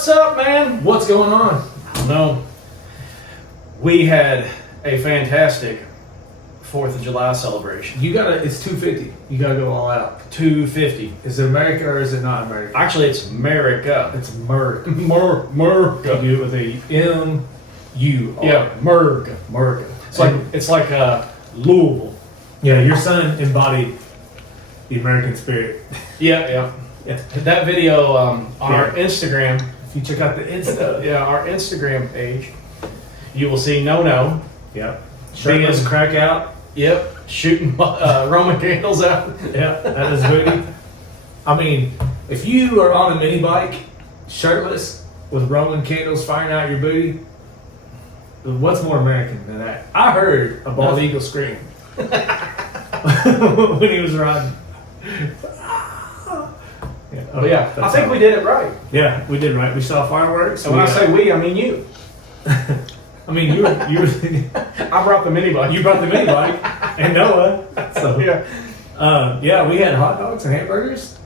What's up, man? What's going on? No, we had a fantastic 4th of July celebration. You gotta, it's 250. You gotta go all out. 250. Is it America or is it not America? Actually, it's America. It's Merc. America. You do it with a M-U-R. Yeah, Merg. America. It's like Louisville. Yeah, your son embodied the American spirit. Yeah. That video on our Instagram. If you check out the Insta. Yeah, our Instagram page, you will see No. Yep. Shirtless crack out. Yep. Shooting Roman candles out. Yeah, that is booty. I mean, if you are on a mini bike, shirtless, with Roman candles firing out your booty, what's more American than that? I heard a bald eagle scream when he was riding. Yeah, But yeah, I think we did it right. Yeah, we did right. We saw fireworks. And when I say we, I mean you. I mean, you were I brought the mini bike. you brought the mini bike and Noah. So Yeah. we had hot dogs and hamburgers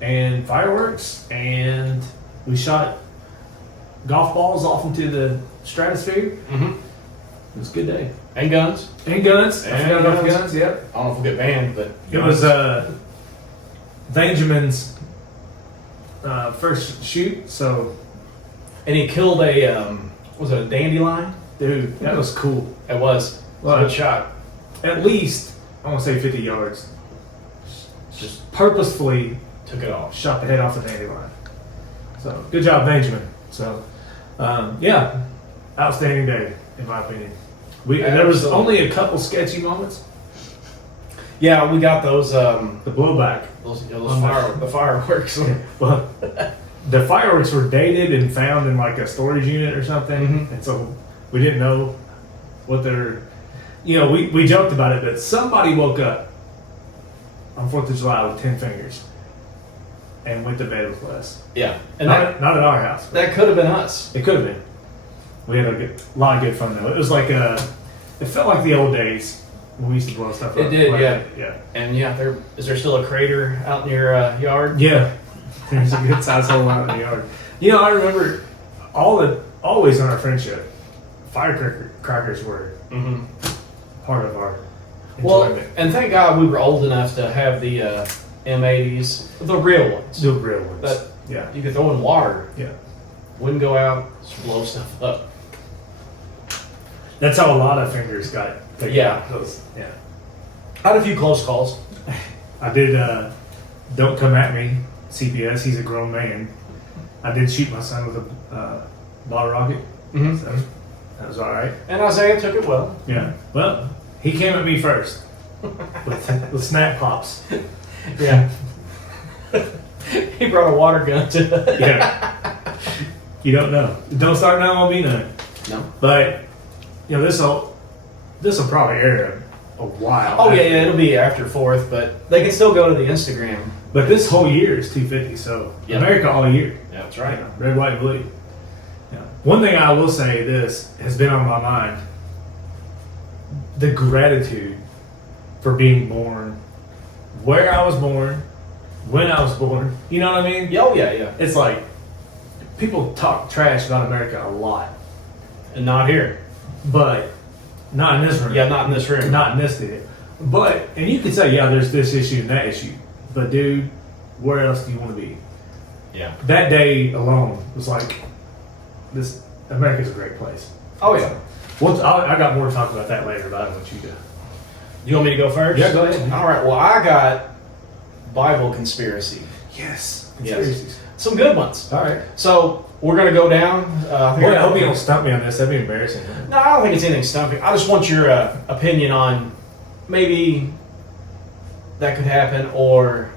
and fireworks, and we shot golf balls off into the stratosphere. Mm-hmm. It was a good day. And guns. And guns. I And forgot about the guns. guns. Yep. I don't know if we'll get banned, but It was Benjamin's first shoot, so and he killed a was it a dandelion? dude, that was cool. It was. It was a good shot. At least I want to say 50 yards. Just purposefully Took it off. shot the head off the dandelion. So good job, Benjamin. So outstanding day in my opinion. There was only a couple sketchy moments. Yeah, we got those The blowback. the fireworks. Well, the fireworks were dated and found in like a storage unit or something, Mhm. and so we didn't know what they're. We joked about it, but somebody woke up on 4th of July with 10 fingers and went to bed with less. Yeah, and Not at our house. that could have been us. It could have been. We had a lot of good fun though. It was like it felt like the old days when we used to blow stuff up. It did, Like, yeah. Yeah. And is there still a crater out in your yard? Yeah. There's a good sized hole out in the yard. I remember always on our friendship, firecrackers were Mm-hmm. part of our Well, enjoyment. and thank God we were old enough to have the M80s, the real ones. The real ones. But Yeah. you could throw in water, Yeah. wouldn't go out, just blow stuff up. That's how a lot of fingers got taken Yeah. out. Yeah. I had a few close calls. I did Don't Come At Me, CPS, he's a grown man. I did shoot my son with a bottle rocket. Mm-hmm. So that was alright. And Isaiah took it well. Yeah. Well, he came at me first with snap pops. Yeah. He brought a water gun to it. Yeah. You don't know. Don't start now, won't be none. No. But this will probably air a while. Oh after. yeah, it'll be after 4th, but they can still go to the Instagram. But this whole year is 250, so Yeah. America all year. Yeah, that's right. Red, white, and blue. Yeah. One thing I will say, this has been on my mind: the gratitude for being born, where I was born, when I was born. You know what I mean? Oh yeah. It's like people talk trash about America a lot, And not here. but not in this room. Yeah, not in this room. Not in this theater. But, and you could say, yeah, there's this issue and that issue. But dude, where else do you want to be? Yeah. That day alone was like, America's a great place. Oh yeah. I got more to talk about that later, but I don't want you to. You want me to go first? Yeah, go ahead. All right. Well, I got Bible conspiracy. Yes. Yes. Conspiracies. Some good ones. All right. So we're gonna go down. Boy, I hope you don't stump me on this. That'd be embarrassing. No, I don't think it's anything stumping. I just want your opinion on maybe that could happen or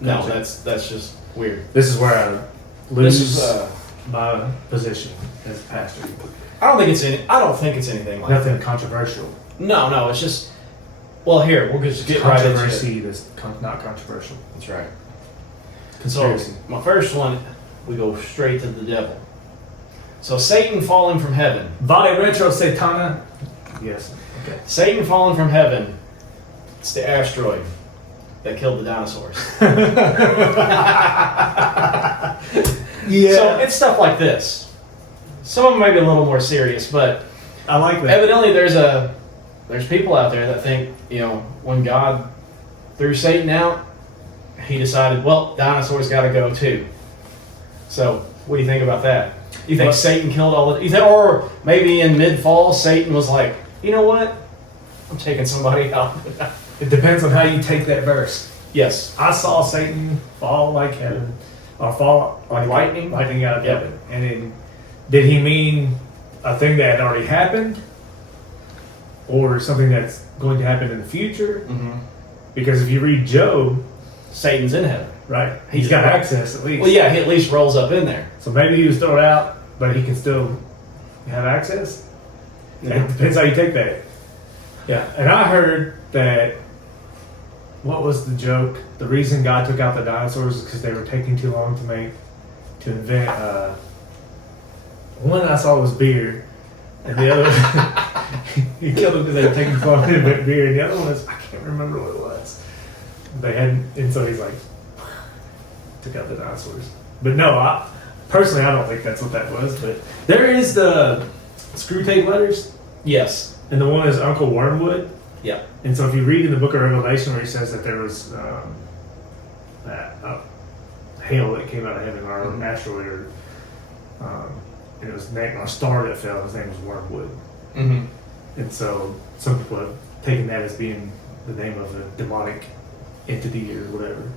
no. Gotcha. That's just weird. This is where I lose This is. my position as pastor. I don't think it's anything like Nothing controversial. that. No. It's just. Well, here we'll just get right into it. Controversy that's not controversial. That's right. Conspiracy. So my first one, we go straight to the devil. So Satan falling from heaven. Vale retro satana. Yes. Okay. Satan falling from heaven. It's the asteroid that killed the dinosaurs. Yeah. So it's stuff like this. Some of them may be a little more serious, but I like that. evidently there's people out there that think, when God threw Satan out, he decided, well, dinosaurs got to go too. So what do you think about that? You think Satan killed all of it? Or maybe in mid-fall, Satan was like, you know what? I'm taking somebody out. It depends on how you take that verse. Yes. I saw Satan fall like heaven, or fall Like lightning? lightning out of Yep. heaven. And did he mean a thing that had already happened, or something that's going to happen in the future? Mm-hmm. Because if you read Job, Satan's in heaven. right, he's got access at least. Well, yeah, he at least rolls up in there. So maybe he was thrown out, but he can still have access. Yeah. It depends how you take that. Yeah, and I heard that. What was the joke? The reason God took out the dinosaurs is because they were taking too long to invent. One I saw was beer, and the other he killed them because they were taking too long to invent beer. And the other one was, I can't remember what it was. They had, and so he's like, took out the dinosaurs. But no, I don't think that's what that was. But there is the screw tape letters, Yes. and the one is Uncle Wormwood. Yeah. And so if you read in the book of Revelation where he says that there was that hail that came out of heaven, or an asteroid, or and it was named, or a star that fell, his name was Wormwood. Mm-hmm. And so some people have taken that as being the name of a demonic entity or whatever.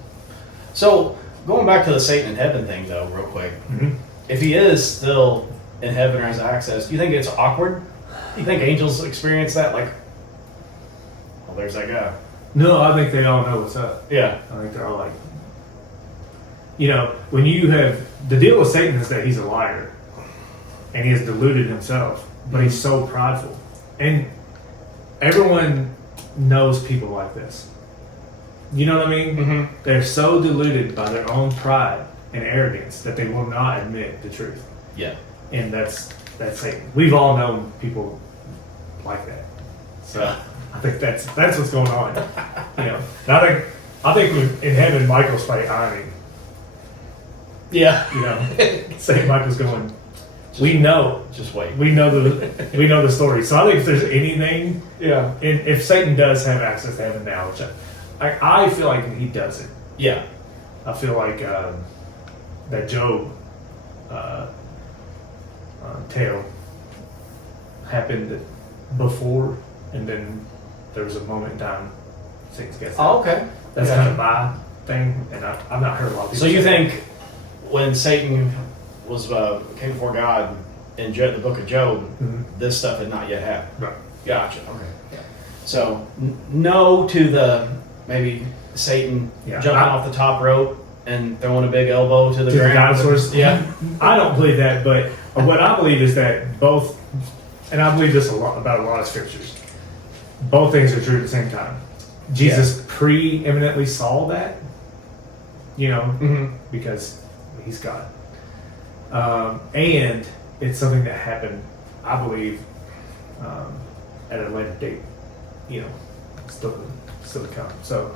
So going back to the Satan in heaven thing, though, real quick. Mm-hmm. If he is still in heaven or has access, do you think it's awkward? Do you think angels experience that? Like, well, there's that guy. No, I think they all know what's up. Yeah. I think they're all like, when you have, the deal with Satan is that he's a liar and he has deluded himself, but he's so prideful. And everyone knows people like this. You know what I mean? Mm-hmm. They're so deluded by their own pride and arrogance that they will not admit the truth. Yeah. And that's Satan. We've all known people like that. So I think that's what's going on. And I think in heaven, Michael's probably ironing. Yeah. Saint Michael's going. We know. Just wait. We know the story. So I think if there's anything, Yeah. and if Satan does have access to heaven now, which I feel like he doesn't. Yeah. I feel like that Job tale happened before, and then there was a moment in time Satan's got. Oh, okay. That's Gotcha. kind of my thing, and I've not heard a lot of people. So you say think when Satan was came before God in the book of Job, Mhm. this stuff had not yet happened? that? Right. Gotcha. Okay. Yeah. So no to the maybe Satan Yeah, jumping off the top rope and throwing a big elbow to the To the ground. dinosaurs? Yeah. I don't believe that, but what I believe is that both, and I believe this about a lot of scriptures, both things are true at the same time. Jesus preeminently saw that, Mm-hmm. because he's God. And it's something that happened, I believe, at a later date, still to come. So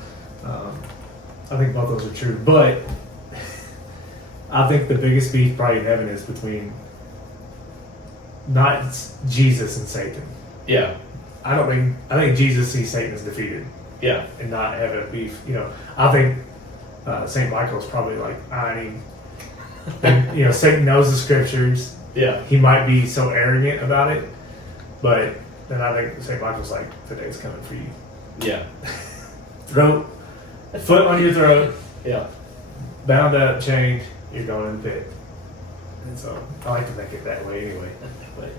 I think both those are true. But I think the biggest beef probably in heaven is between not Jesus and Satan. Yeah. I think Jesus sees Satan as defeated. Yeah. And not have a beef. I think St. Michael's probably like, Satan knows the scriptures. Yeah. He might be so arrogant about it, but then I think St. Michael's like, today's coming for you. Yeah. Foot on your throat, Yeah. bound up, chained, you're going in the pit. And so I like to think it that way anyway. But,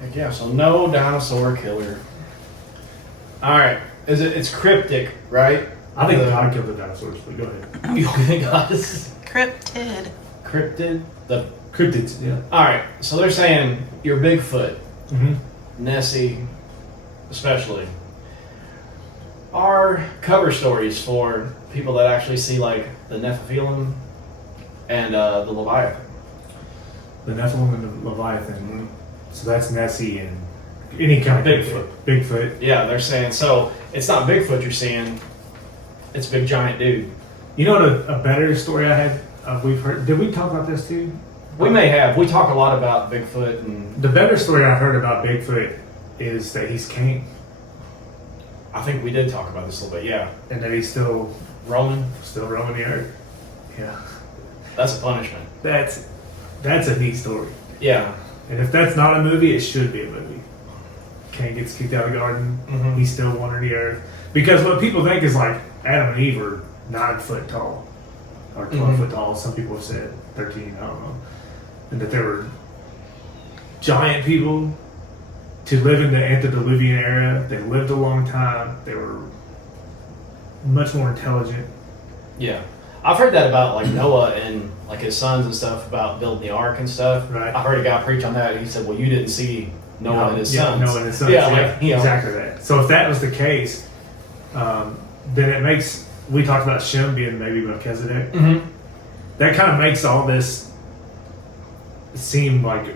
heck yeah. So no dinosaur killer. All right. It's cryptic, right? I think God killed the dinosaurs, but go ahead. You think God is Cryptid. cryptid? The Cryptids, yeah. All right. So they're saying your Bigfoot, Mm-hmm. Nessie, especially, are cover stories for people that actually see like the Nephilim and the Leviathan. The Nephilim and the Leviathan. So that's Nessie and any kind of Bigfoot. Bigfoot. Yeah, they're saying so. It's not Bigfoot you're seeing; it's a big giant dude. You know what a better story I had? we've heard. Did we talk about this too? We may have. We talk a lot about Bigfoot and The better story I've heard about Bigfoot is that he's king I think we did talk about this a little bit. Yeah, and that he's still Roman. roaming the earth. Yeah, That's a punishment. that's a neat story. Yeah. And if that's not a movie, it should be a movie. Cain gets kicked out of the garden. Mhm. He's still wandering the earth. Because what people think is like Adam and Eve are 9 foot tall. Or 12 foot tall. Some people have said 13, I don't know. And that they were giant people to live in the antediluvian era. They lived a long time. They were much more intelligent. Yeah. I've heard that about like Noah and like his sons and stuff about building the ark and stuff. Right. I heard a guy preach on that. And he said, "Well, you didn't see Noah and his sons." Noah and his sons. Yeah, like, you know. Exactly that. So if that was the case, then it makes, we talked about Shem being maybe Melchizedek. Mm-hmm. That kind of makes all this seem like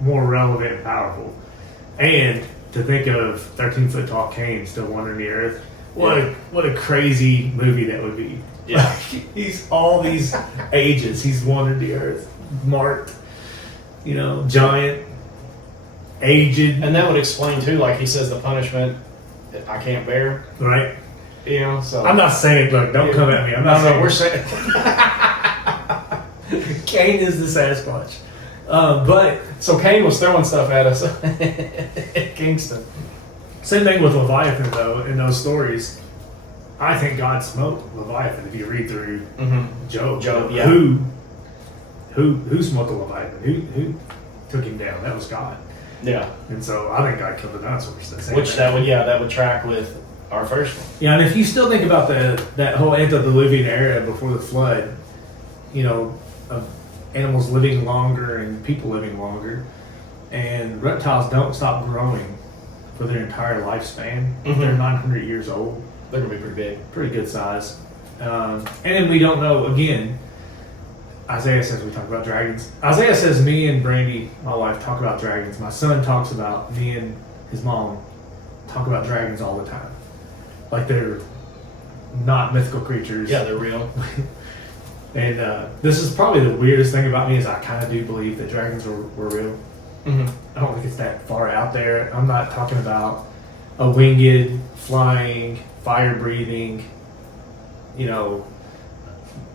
more relevant and powerful. And to think of 13 foot tall Cain still wandering the earth, what a crazy movie that would be. Yeah. He's all these ages, he's wandered the earth, marked, giant, aged, And that would explain too, like he says, the punishment I can't bear. right? So I'm not saying, look, don't come at me. I'm not saying. we're saying. Cain is the Sasquatch. But So Cain was throwing stuff at us at Kingston. same thing with Leviathan, though, in those stories. I think God smote Leviathan. If you read through Mm-hmm. Job, yeah. who smote the Leviathan? Who took him down? That was God. Yeah. And so I think God killed the dinosaurs. That would track with our first one. Yeah, and if you still think about that whole antediluvian era before the flood, of animals living longer and people living longer, and reptiles don't stop growing for their entire lifespan. Mhm. They're 900 years old. They're gonna be pretty big. Pretty good size. And then we don't know, again, Isaiah says we talk about dragons. Isaiah says me and Brandy, my wife, talk about dragons. My son talks about me and his mom talk about dragons all the time. Like they're not mythical creatures. Yeah, they're real. And this is probably the weirdest thing about me is I kind of do believe that dragons were real. Mm-hmm. I don't think it's that far out there. I'm not talking about a winged, flying, fire-breathing,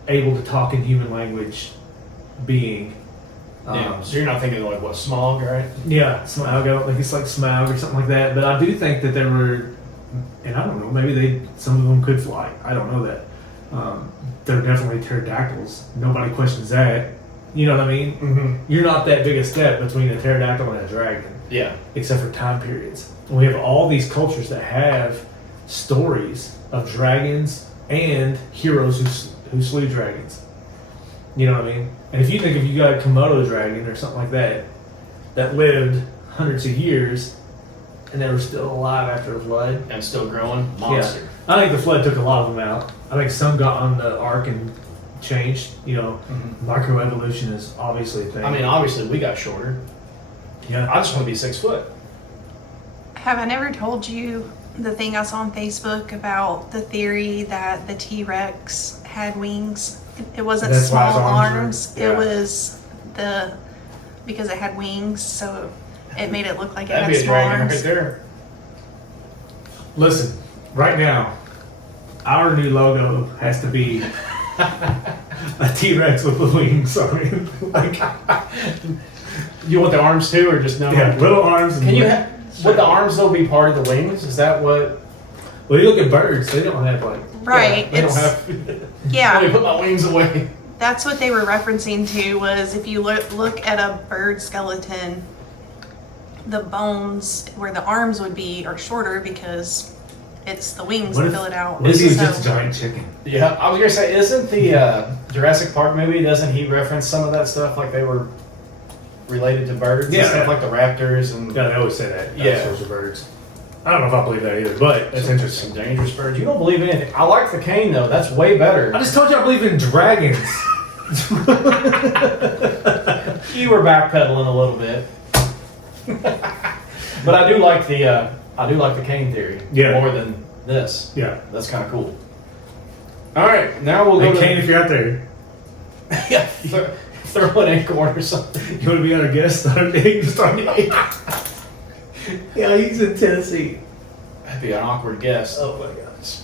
able to talk in human language being. Yeah. So you're not thinking like what, Smaug, right? Yeah, Smaug. I don't think it's like Smaug or something like that. But I do think that there were, and I don't know, maybe some of them could fly. I don't know that. They're definitely pterodactyls. Nobody questions that. You know what I mean? Mm-hmm. You're not that big a step between a pterodactyl and a dragon, Yeah. except for time periods. We have all these cultures that have stories of dragons and heroes who slew dragons. You know what I mean? And if you think if you got a Komodo dragon or something like that lived hundreds of years and they were still alive after the flood, And still growing. Monster. yeah, I think the flood took a lot of them out. I think some got on the ark and changed. Mhm. Microevolution is obviously a thing. I mean, obviously we got shorter. yeah. I just want to be 6 foot. Have I never told you the thing I saw on Facebook about the theory that the T-Rex had wings? It wasn't That's why his small arms were- arms. yeah. It was because it had wings, so it made it look like it That'd had be a small dragon arms. right there. Listen, right now, our new logo has to be a T-Rex with the wings on it. Like, You want the arms too, or just no? yeah, little arms. And Can you? wings. Would the arms though be part of the wings? Is that what? Well, you look at birds; they don't have like. Right. Yeah, they don't it's, have. yeah. Let me put my wings away. That's what they were referencing to, was if you look at a bird skeleton, the bones where the arms would be are shorter because it's the wings What that if, fill it out. what if he was So- just a giant chicken? Yeah, I was gonna say, isn't the Jurassic Park movie? Doesn't he reference some of that stuff like they were related to birds? Yeah. And stuff like the raptors and Yeah, they always say that. Yeah. Sorts of birds. I don't know if I believe that either, but it's some interesting. dangerous birds. You don't believe anything. I like the cane though. That's way better. I just told you I believe in dragons. You were backpedaling a little bit, but I do like the cane theory Yeah. more than this. Yeah. That's kind of cool. All right, now we'll go Hey, to Kane, if you're out there, Yeah, throw an acorn or something. You want to be on a guest star date to start the eight? Yeah, he's in Tennessee. That'd be an awkward guess. Oh my gosh.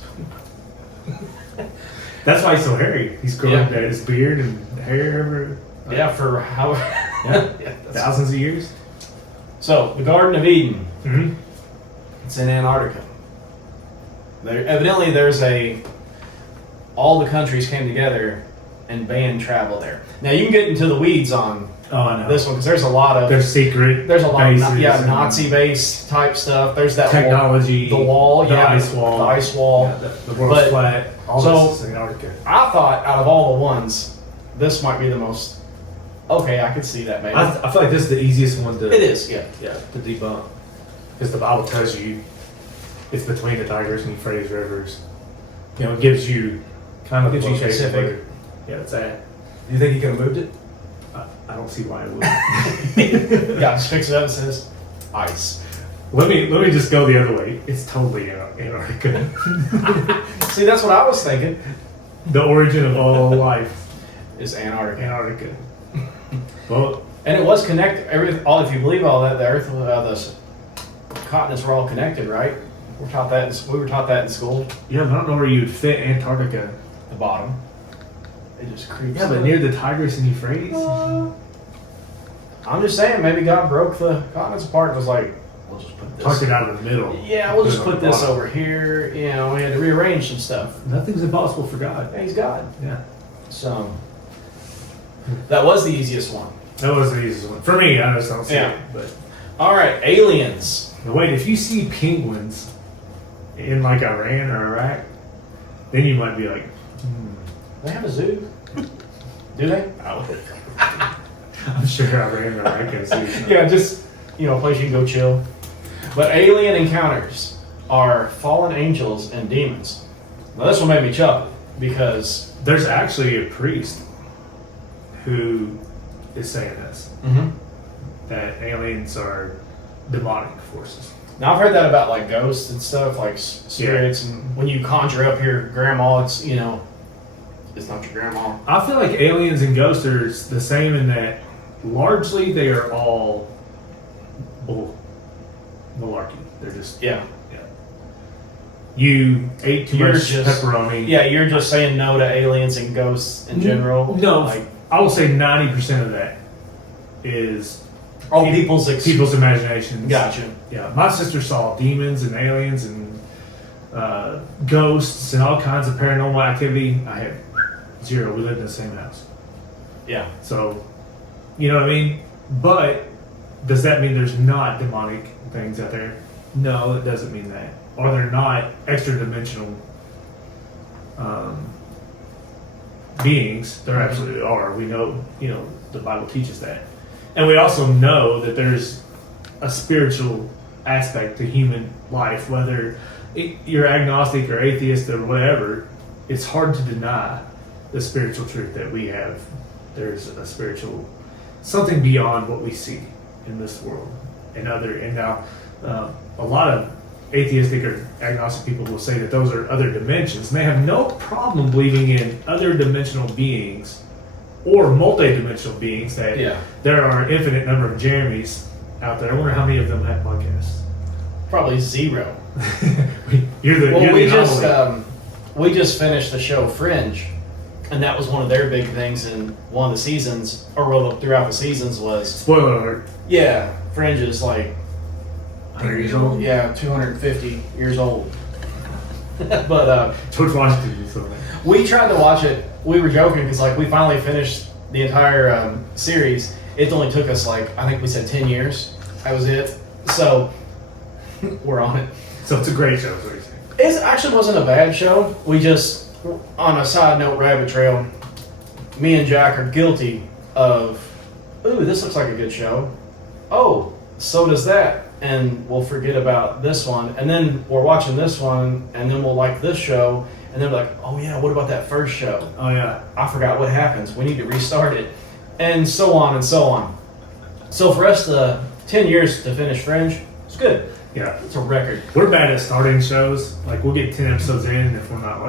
That's why he's so hairy. He's growing his beard and hair Yeah, for how? thousands of years. So the Garden of Eden. Mm-hmm. It's in Antarctica. Evidently, all the countries came together and banned travel there. Now you can get into the weeds on I know. this one because there's a lot of There's secret. There's a lot of bases and Nazi base type stuff. There's that technology. the wall, the ice wall. the ice wall. Yeah, the world's flat. All so- this is Antarctica. I thought out of all the ones, this might be the most. Okay, I could see that maybe. I feel like this is the easiest one to. It is, yeah. To debunk, because the Bible tells you it's between the Tigris and Euphrates rivers. You know, it gives you kind of Gives you location specific. where- Yeah, it's at. Do you think he could have moved it? I don't see why it would. Yeah, just fix it up and says ice. Let me just go the other way. It's totally Antarctica. See, that's what I was thinking. The origin of all life, Is Antarctica. Antarctica. Well, And it was connected. If you believe all that, the Earth, the continents were all connected, right? We were taught that in school. yeah, but I don't know where you'd fit Antarctica. The bottom. It just creeps. Yeah, but up. near the Tigris and Euphrates. I'm just saying, maybe God broke the continents apart and was like, we'll just put this. Tucked it out of the middle. Yeah, we'll just Put it on put the this bottom. over here. You know, we had to rearrange some stuff. Nothing's impossible for God. Yeah, he's God. Yeah. So that was the easiest one. That was the easiest one. For me, I just don't see Yeah. it. But All right, aliens. now wait, if you see penguins in like Iran or Iraq, then you might be like, They have a zoo. Do they? I'm sure Iran or Iraq can see. Yeah, just a place you can go chill. But alien encounters are fallen angels and demons. Now this one made me chuckle because There's actually a priest who is saying this, that aliens are demonic forces. now I've heard that about like ghosts and stuff, like spirits, and when you conjure up your grandma, it's it's not your grandma. I feel like aliens and ghosts are the same in that largely they are all malarkey. They're just Yeah. You ate too You're much just- pepperoni. Yeah, you're just saying no to aliens and ghosts in general. No, like I will say 90% of that is people's imaginations. Gotcha. Yeah, my sister saw demons and aliens and ghosts and all kinds of paranormal activity. I had zero. We lived in the same house. Yeah. So, you know what I mean? But does that mean there's not demonic things out there? No, it doesn't mean that. Or they're not extra dimensional beings. There absolutely are. We know, the Bible teaches that. And we also know that there's a spiritual aspect to human life, whether you're agnostic or atheist or whatever. It's hard to deny the spiritual truth that we have. There's a spiritual, something beyond what we see in this world. And now, a lot of atheistic or agnostic people will say that those are other dimensions, and they have no problem believing in other dimensional beings or multi-dimensional beings. That there are an infinite number of Jeremys out there. I wonder how many of them have podcasts. Probably zero. You're the anomaly. We just finished the show Fringe, and that was one of their big things in one of the seasons, throughout the seasons was Spoiler alert. Fringe is like 100 years old. Yeah, 250 years old. But George Washington. So. we tried to watch it. We were joking because we finally finished the entire series. It only took us I think we said 10 years. That was it. So we're on it. So it's a great show. Is what you're saying. It actually wasn't a bad show. We just, on a side note, rabbit trail, me and Jack are guilty of, ooh, this looks like a good show. Oh, so does that. And we'll forget about this one. And then we're watching this one, and then we'll like this show. And then we're like, oh yeah, what about that first show? Oh yeah. I forgot what happens. We need to restart it. And so on and so on. So for us, 10 years to finish Fringe, it's good. Yeah. It's a record. We're bad at starting shows. We'll get 10 episodes in, and if we're not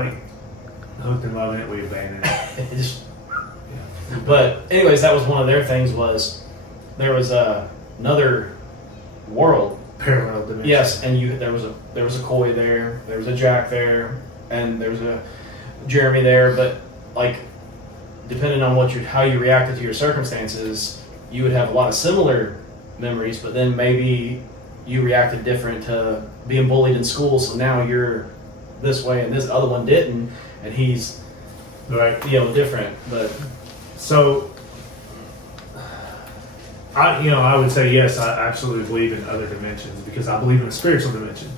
hooked and loving it, we abandon it. It just, But anyways, that was one of their things. Was there was another world. Parallel dimension. Yes, and there was a Coy there, there was a Jack there, and there was a Jeremy there. But like, depending on how you reacted to your circumstances, you would have a lot of similar memories. But then maybe you reacted different to being bullied in school, so now you're this way, and this other one didn't, and he's Right. different. But So, I would say yes. I absolutely believe in other dimensions because I believe in a spiritual dimension.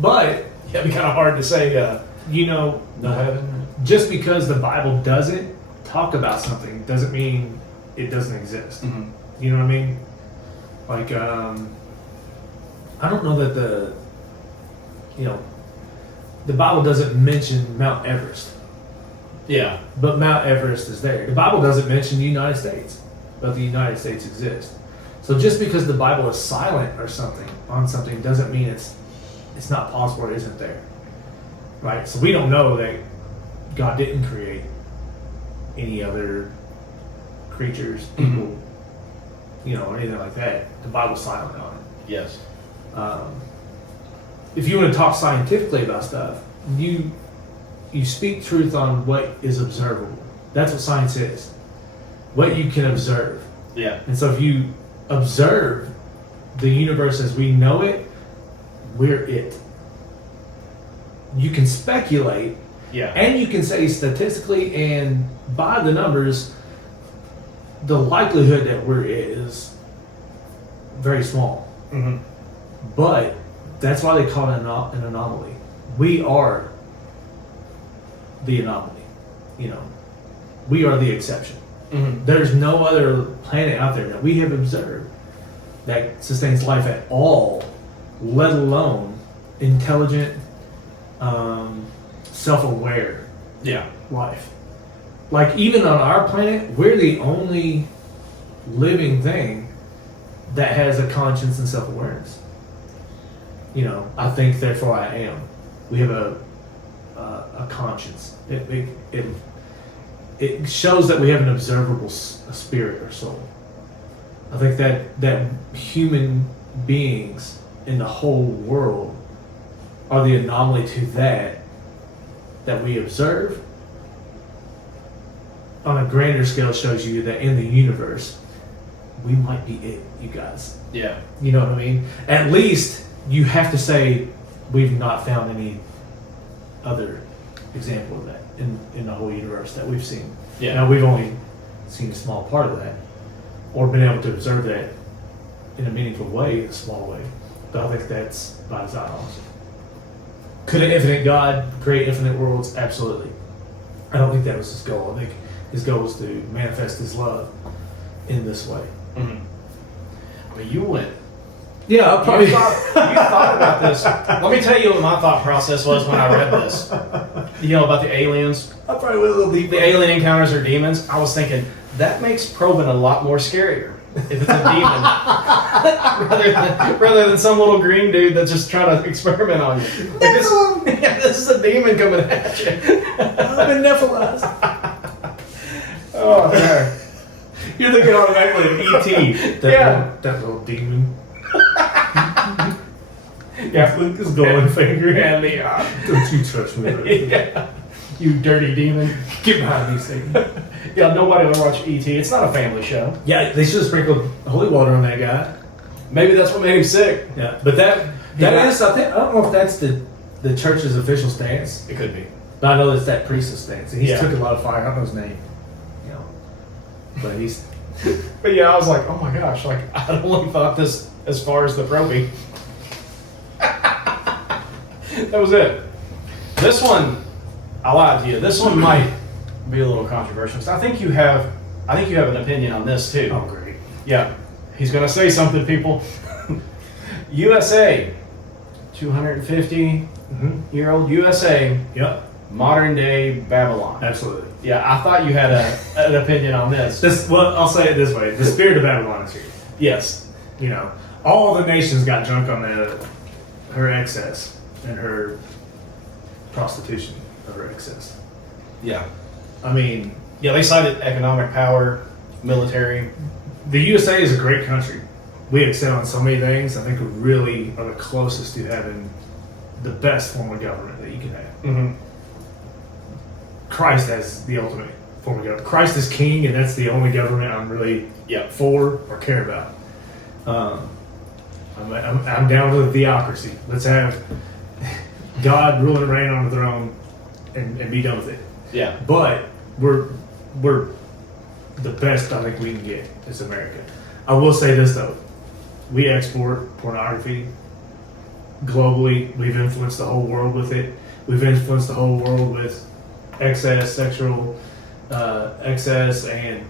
But it'd be kind of hard to say. no Heaven. just because the Bible doesn't talk about something doesn't mean it doesn't exist. Mm-hmm. You know what I mean? Like, I don't know that the Bible doesn't mention Mount Everest, Yeah. but Mount Everest is there. The Bible doesn't mention the United States, but the United States exists. So just because the Bible is silent or something on something doesn't mean it's not possible or isn't there, right? So we don't know that God didn't create any other creatures, people, or anything like that. The Bible's silent on it. Yes. If you want to talk scientifically about stuff, you speak truth on what is observable. That's what science is. What you can observe. Yeah. And so if you observe the universe as we know it, we're it. You can speculate, Yeah. and you can say statistically and by the numbers, the likelihood that we're it is very small. Mm-hmm. But that's why they call it an anomaly. We are the anomaly. We are the exception. Mm-hmm. There's no other planet out there that we have observed that sustains life at all, let alone intelligent, self-aware Yeah. life. Like, even on our planet, we're the only living thing that has a conscience and self-awareness. I think, therefore I am. We have a conscience. It shows that we have an observable spirit or soul. I think that human beings in the whole world are the anomaly to that we observe. On a grander scale, shows you that in the universe, we might be it, you guys. Yeah. You know what I mean? At least you have to say we've not found any other example of that in the whole universe that we've seen. Yeah. Now, we've only seen a small part of that, or been able to observe that in a meaningful way, a small way. But I think that's by design also. Could an infinite God create infinite worlds? Absolutely. I don't think that was his goal. I think his goal was to manifest his love in this way. Mm-hmm. But you went. Yeah, I'll You thought about this. Let me tell you what my thought process was when I read this. About the aliens. I probably went a little deeper. The alien encounters are demons. I was thinking that makes probing a lot more scarier if it's a demon, rather than some little green dude that's just trying to experiment on you. This is a demon coming at you. I've been nephilized. Oh man. You're thinking automatically of E.T. Yeah. That little demon. Yeah. With his glowing finger. And the Don't you touch me. yeah. You dirty demon. Get behind me, Satan. Yeah, nobody will watch E.T. It's not a family show. Yeah, they should have sprinkled holy water on that guy. Maybe that's what made him sick. Yeah, but that is, I don't know if that's the church's official stance, It could be. but I know that's that priest's stance. And he Yeah. took a lot of fire. I don't know his name. But he's. But yeah, I was like, oh my gosh, like I only thought this as far as the probing. That was it. This one, I lied to you. This one might be a little controversial. So I think you have an opinion on this too. Oh, great. Yeah, he's gonna say something, people. USA, 250-year-old USA, Yep. modern day Babylon. Absolutely. Yeah, I thought you had an opinion on this. Well, I'll say it this way: the spirit of Babylon is here. Yes. All the nations got drunk on her excess and her prostitution of her excess. Yeah. I mean, Yeah, they cited economic power, military. The USA is a great country. We excel in so many things. I think we really are the closest to having the best form of government that you can have. Mm-hmm. Christ has the ultimate form of government. Christ is king, and that's the only government I'm really for or care about. I'm down with the theocracy. Let's have God rule and reign on the throne and be done with it. Yeah. But we're the best I think we can get is America. I will say this though. We export pornography globally. We've influenced the whole world with it. We've influenced the whole world with sexual excess, and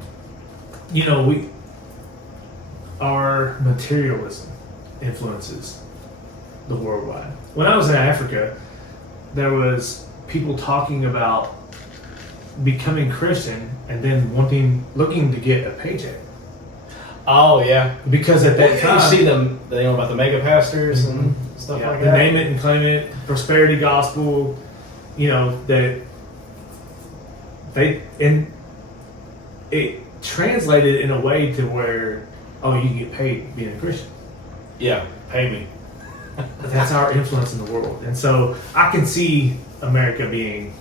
our materialism influences the worldwide. When I was in Africa, there was people talking about becoming Christian and then looking to get a paycheck. Oh yeah, Because at that time, you see them, about the mega pastors and stuff like the that. name it and claim it, prosperity gospel, that it translated in a way to where, you can get paid being a Christian. Yeah, pay me. That's our influence in the world. And so I can see America being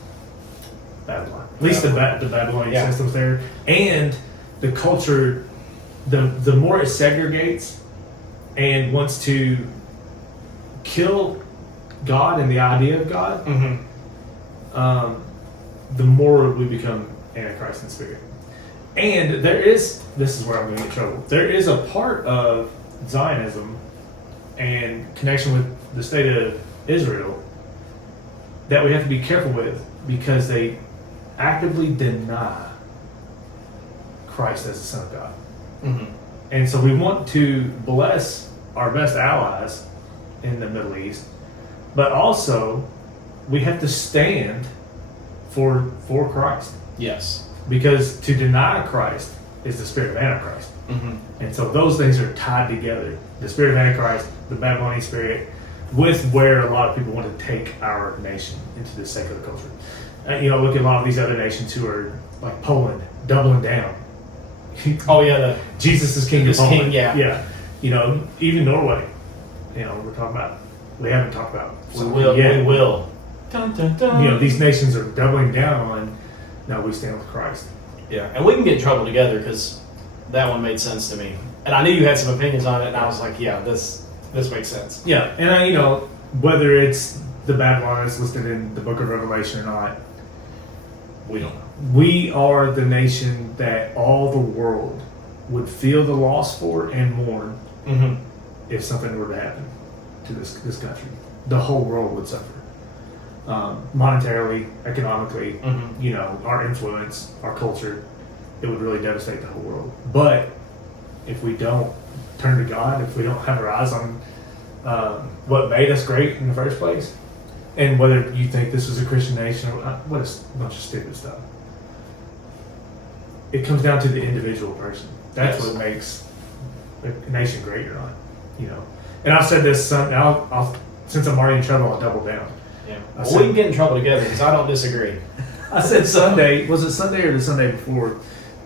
Babylon. At least the Babylonian systems there. And the culture, the more it segregates and wants to kill God and the idea of God, Mm-hmm. the more we become Antichrist in spirit. And this is where I'm going to get in trouble. There is a part of Zionism and connection with the state of Israel that we have to be careful with, because they actively deny Christ as the Son of God. Mm-hmm. And so we want to bless our best allies in the Middle East, but also we have to stand for Christ. Yes. Because to deny Christ is the spirit of Antichrist. Mm-hmm. And so those things are tied together. The spirit of Antichrist, the Babylonian spirit, with where a lot of people want to take our nation into this secular culture. Look at a lot of these other nations who are like Poland, doubling down. Oh yeah, Jesus is king of He's Poland. king, yeah. Even Norway. We're talking about. We haven't talked about. we will. yet. We will. Dun, dun, dun. These nations are doubling down on. No, we stand with Christ. Yeah, and we can get in trouble together because that one made sense to me, and I knew you had some opinions on it, and I was like, yeah, this makes sense. Yeah, and whether it's the Babylon that's listed in the Book of Revelation or not, We don't know. we are the nation that all the world would feel the loss for and mourn Mm-hmm. if something were to happen to this country. The whole world would suffer. Monetarily, economically, Mm-hmm. Our influence, our culture, it would really devastate the whole world. But if we don't turn to God, if we don't have our eyes on what made us great in the first place, and whether you think this is a Christian nation, what a bunch of stupid stuff. It comes down to the individual person. That's Yes. what makes a nation great or not, And I've said this, since I'm already in trouble, I'll double down. Yeah. I Well, said- we can get in trouble together because I don't disagree. I said Sunday, was it Sunday or the Sunday before,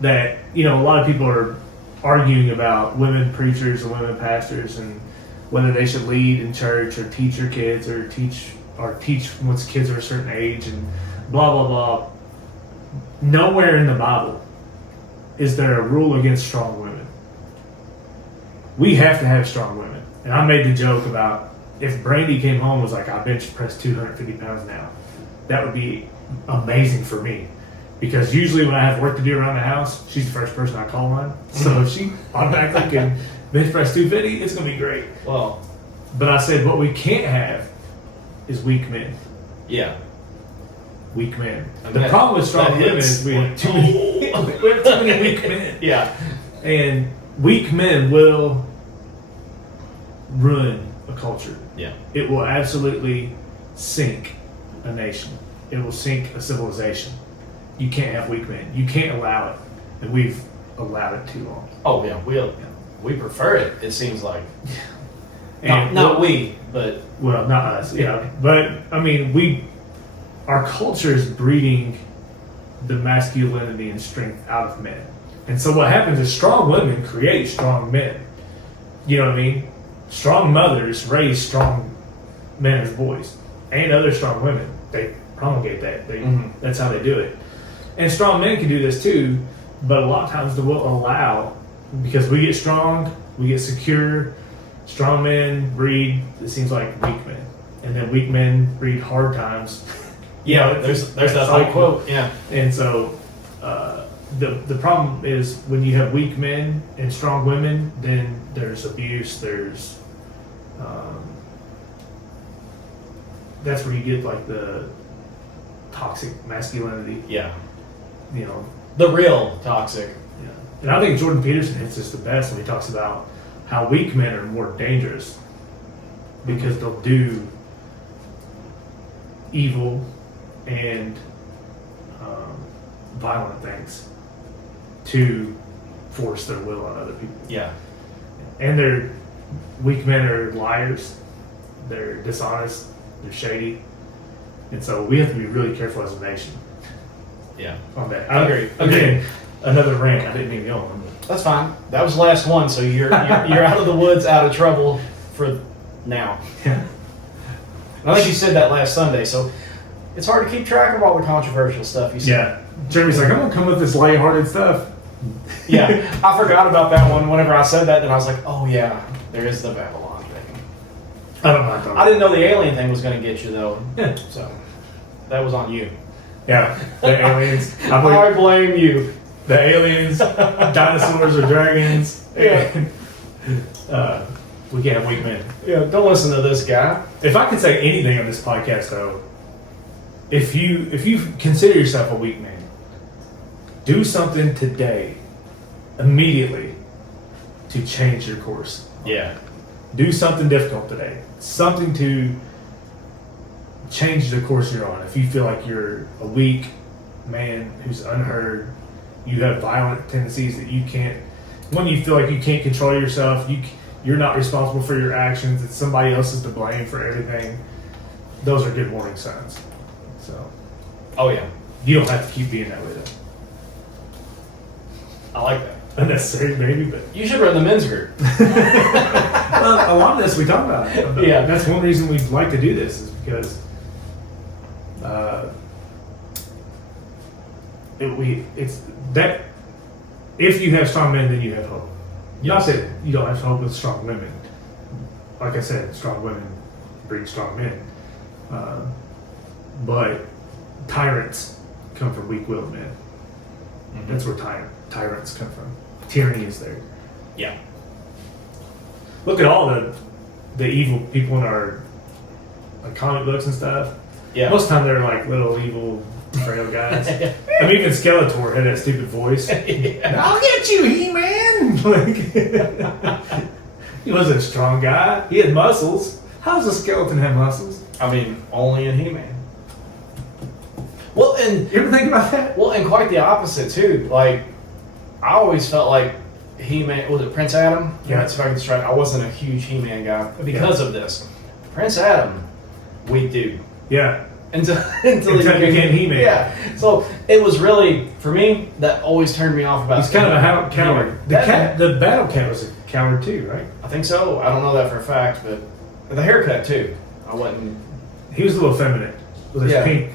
that, a lot of people are arguing about women preachers and women pastors and whether they should lead in church or teach your kids or teach once kids are a certain age and blah, blah, blah. Nowhere in the Bible is there a rule against strong women. We have to have strong women. And I made the joke about if Brandy came home and was like, I bench press 250 pounds now, that would be amazing for me. Because usually when I have work to do around the house, she's the first person I call on. So if she automatically can bench press 250, it's going to be great. Well, But I said what we can't have is weak men. yeah. Weak men. And The that- problem with strong that women hits. is we have too many weak men. Yeah. And weak men will ruin a culture. Yeah. It will absolutely sink a nation. It will sink a civilization. You can't have weak men. You can't allow it. And we've allowed it too long. Oh yeah. We prefer it. It seems like. And Not we, but well, not us, yeah. But I mean, our culture is breeding the masculinity and strength out of men. And so what happens is strong women create strong men. You know what I mean? Strong mothers raise strong men as boys. And other strong women, they promulgate that. That's how they do it. And strong men can do this too, but a lot of times they will allow, because we get strong, we get secure. Strong men breed, it seems like, weak men. And then weak men breed hard times. Yeah, there's that whole quote. Yeah. And so the problem is when you have weak men and strong women, then there's abuse, there's that's where you get like the toxic masculinity. Yeah. You know. The real toxic. Yeah. And I think Jordan Peterson hits this the best when he talks about how weak men are more dangerous because they'll do evil and violent things to force their will on other people. Yeah. And weak men are liars, they're dishonest, they're shady. And so we have to be really careful as a nation. Yeah. On that. I agree. Again, another rant. I didn't even go on. That's fine. That was the last one, so you're out of the woods, out of trouble for now. Yeah. I think you said that last Sunday, so it's hard to keep track of all the controversial stuff you said. Yeah. Jeremy's like, I'm gonna come with this lighthearted stuff. Yeah. I forgot about that one whenever I said that, then I was like, oh yeah, there is the Babylon thing. I don't mind talking. I didn't know the alien thing was going to get you though. So that was on you. Yeah. The aliens. I blame you. The aliens, dinosaurs or dragons. Yeah. We can't have weak men. Yeah, don't listen to this guy. If I could say anything on this podcast though, if you consider yourself a weak man, do something today, immediately, to change your course. Yeah. Do something difficult today. Something to change the course you're on. If you feel like you're a weak man who's unheard, you have violent tendencies that you can't, when you feel like you can't control yourself, you're not responsible for your actions, it's somebody else is to blame for everything, those are good warning signs. So, Oh yeah. you don't have to keep being that way though. I like that. Unnecessary maybe, but. You should run the men's group. Well, a lot of this we talk about. Yeah. That's one reason we like to do this, is because it's that if you have strong men, then you have hope. Not that you don't have hope with strong women. Like I said, strong women breed strong men. But tyrants come from weak-willed men. Mm-hmm. That's where tyrants come from. Tyranny is there. Yeah. Look at all the evil people in our like comic books and stuff. Yeah. Most of the time they're like little evil frail guys. I mean, even Skeletor had that stupid voice. Yeah. I'll get you, He-Man! Like, he wasn't a strong guy. He had muscles. How does a skeleton have muscles? I mean, only in He-Man. Well, and You ever think about that? well, and quite the opposite too. Like, I always felt like He-Man, was it Prince Adam? Yeah. That's if I can describe. I wasn't a huge He-Man guy because of this. Prince Adam, weak dude. Yeah. Until he became He-Man. Yeah. So it was really, for me, that always turned me off about. He's kind of a coward. The battle cat was a coward too, right? I think so. I don't know that for a fact, but the haircut too. I wasn't. He was a little feminine with his Yeah. pink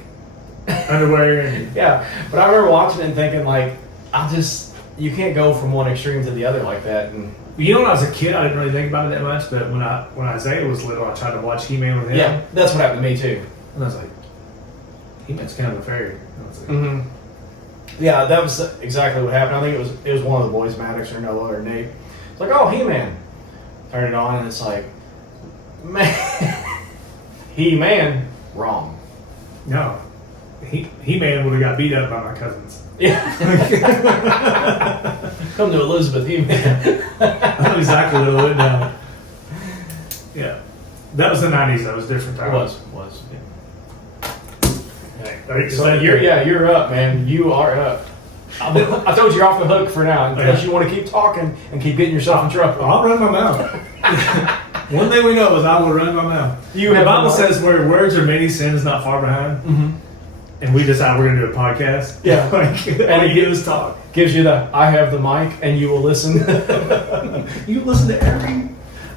underwear and Yeah, but I remember watching it and thinking like, you can't go from one extreme to the other like that. And you know, when I was a kid, I didn't really think about it that much. But when Isaiah was little, I tried to watch He-Man with him. yeah, that's what happened to me too. And I was like, He-Man's kind of a fairy. And I was like, Mm-hmm. Yeah, that was exactly what happened. I think it was one of the boys, Maddox or Noah or Nate. It's like, oh, He-Man. Turn it on and it's like, man, He-Man, wrong. no, He-Man would have got beat up by my cousins. Yeah. Come to Elizabeth, He-Man. I know exactly what it would now. Yeah, that was the '90s. That was different It times. was. Right, So you're up, man. You are up. I told you you're off the hook for now, unless you want to keep talking and keep getting yourself in trouble. I'll run my mouth. One thing we know is I will run my mouth. You The have Bible a- says where words are many, sin is not far behind. Mm-hmm. and we decide we're going to do a podcast. Yeah. Like, And all it you do is talk. Gives you the I have the mic and you will listen. You listen to every.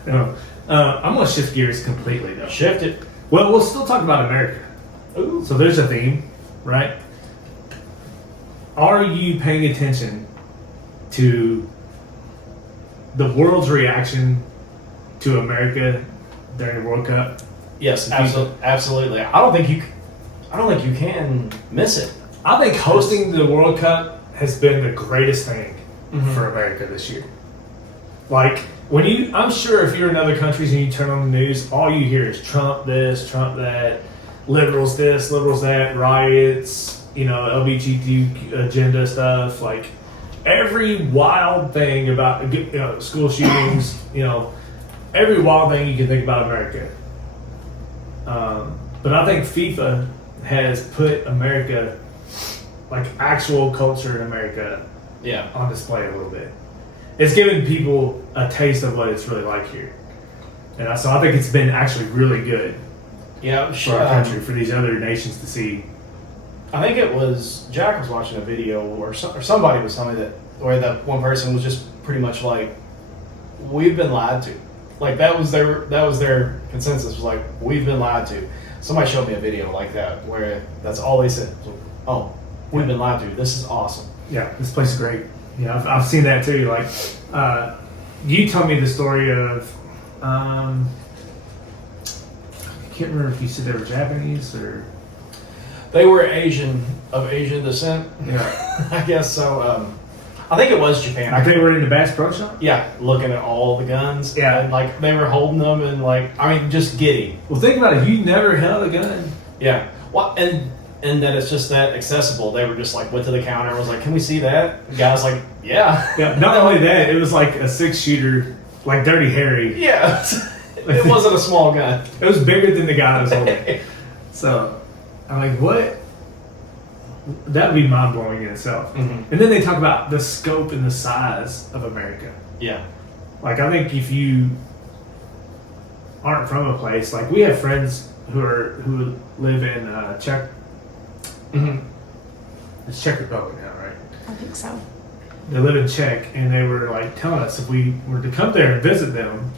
No. I'm going to shift gears completely, though. Shift it. Well, we'll still talk about America. Ooh. So there's a theme, right? Are you paying attention to the world's reaction to America during the World Cup? Yes, absolutely. I don't think you can miss it. I think hosting the World Cup has been the greatest thing Mhm. for America this year. Like I'm sure if you're in other countries and you turn on the news, all you hear is Trump this, Trump that, liberals this, liberals that, riots, LGBT agenda stuff, like every wild thing about school shootings, every wild thing you can think about America. But I think FIFA has put America, like actual culture in America, Yeah. on display a little bit. It's given people a taste of what it's really like here. And so I think it's been actually really good Yeah. for our country, for these other nations to see. I think it was Jack was watching a video or somebody was telling me that where that one person was just pretty much like, we've been lied to. Like that was their consensus, was like, we've been lied to. Somebody showed me a video like that where that's all they said. So, oh, we've been lied to. This is awesome. Yeah, this place is great. Yeah, I've seen that too. Like, you told me the story of, I can't remember if you said they were Japanese or. They were Asian descent. Yeah. I guess so. I think it was Japan. They were in the Bass Pro Shop? Yeah, looking at all the guns. Yeah. And like they were holding them and just giddy. Well, think about it. You never held a gun. Yeah. Well, and that it's just that accessible. They were just like went to the counter and was like, "Can we see that?" The guy was like, "Yeah." Yeah. Not only that, it was like a 6-shooter, like Dirty Harry. Yeah. It wasn't a small gun. It was bigger than the guy that was holding it. So, I'm like, what? That would be mind blowing in itself. Mm-hmm. And then they talk about the scope and the size of America. Yeah. Like, I think if you aren't from a place, like we have friends who live in Mm-hmm. it's Czech Republic now, right? I think so. They live in Czech, and they were like telling us if we were to come there and visit them,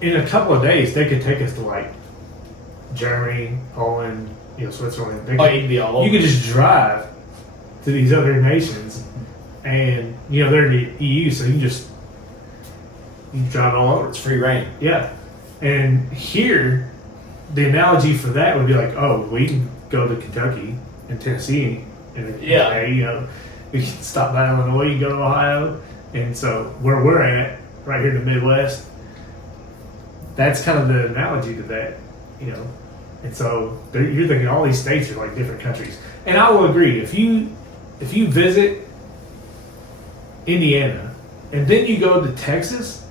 in a couple of days they could take us to like Germany, Poland, Switzerland. You'd be all over. You could just drive to these other nations, and they're in the EU, so you can drive all over. It's free reign. Yeah, and here, the analogy for that would be like, oh, we can go to Kentucky and Tennessee, and Yeah. we can stop by Illinois, you can go to Ohio, and so where we're at, right here in the Midwest, that's kind of the analogy to that, and so you're thinking all these states are like different countries, and I will agree, if you visit Indiana and then you go to Texas,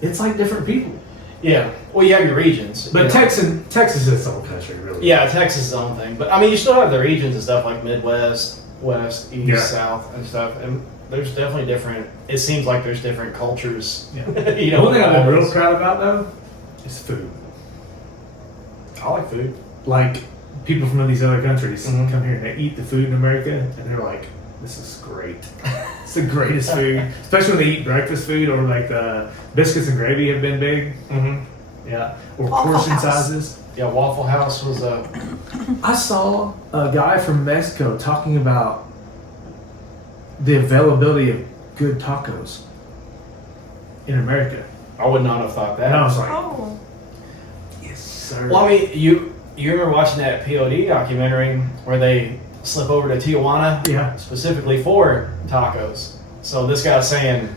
it's like different people. Yeah. Well, you have your regions. But Texas is its own country, really. Yeah, Texas is its own thing. But I mean, you still have the regions and stuff like Midwest, West, East, Yeah. South, and stuff. And there's definitely different. It seems like there's different cultures. Yeah. The One thing I've been real proud about, though, is food. I like food. Like, people from these other countries Mhm. come here and they eat the food in America, and they're like, this is great. It's the greatest food. Especially when they eat breakfast food, or like the biscuits and gravy have been big. Mm-hmm. Yeah. Or Waffle portion House. sizes. Yeah, Waffle House was a. I saw a guy from Mexico talking about the availability of good tacos in America. I would not have thought that. And I was like, Oh. yes, sir. Well, I mean, you remember watching that POD documentary where they slip over to Tijuana Yeah. specifically for tacos. So this guy's saying,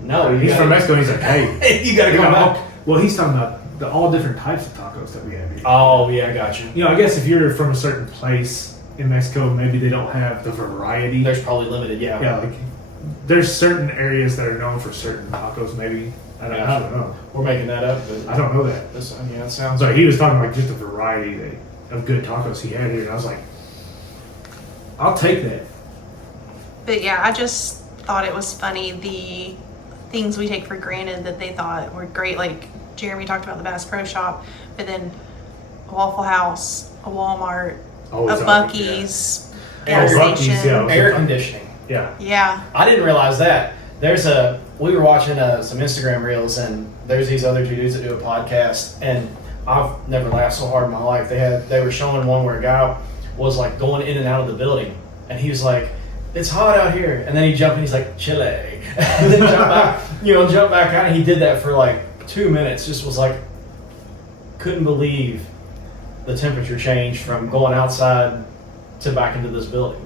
no, you He's gotta- from Mexico, and he's like, hey. you gotta come back. Well, he's talking about all different types of tacos that we have here. Oh, yeah, I got you. I guess if you're from a certain place in Mexico, maybe they don't have the variety. There's probably limited, yeah. Yeah, like there's certain areas that are known for certain tacos. Maybe I don't know. We're making that up, but I don't know that. it sounds. So he was talking like just a variety of good tacos he had here, and I was like, I'll take that. But yeah, I just thought it was funny, the things we take for granted that they thought were great. Like Jeremy talked about the Bass Pro Shop, but then a Waffle House, a Walmart, Always a on, Buc-ee's yeah. gas Oh, Buc-ee's, station. yeah. Air conditioning. Yeah. Yeah. I didn't realize that. We were watching some Instagram reels, and there's these other two dudes that do a podcast, and I've never laughed so hard in my life. They were showing one where a guy was like going in and out of the building, and he was like, "It's hot out here," and then he jumped and he's like, "Chile," and then jump back out, and he did that for like 2 minutes. Just was like, couldn't believe the temperature change from going outside to back into this building.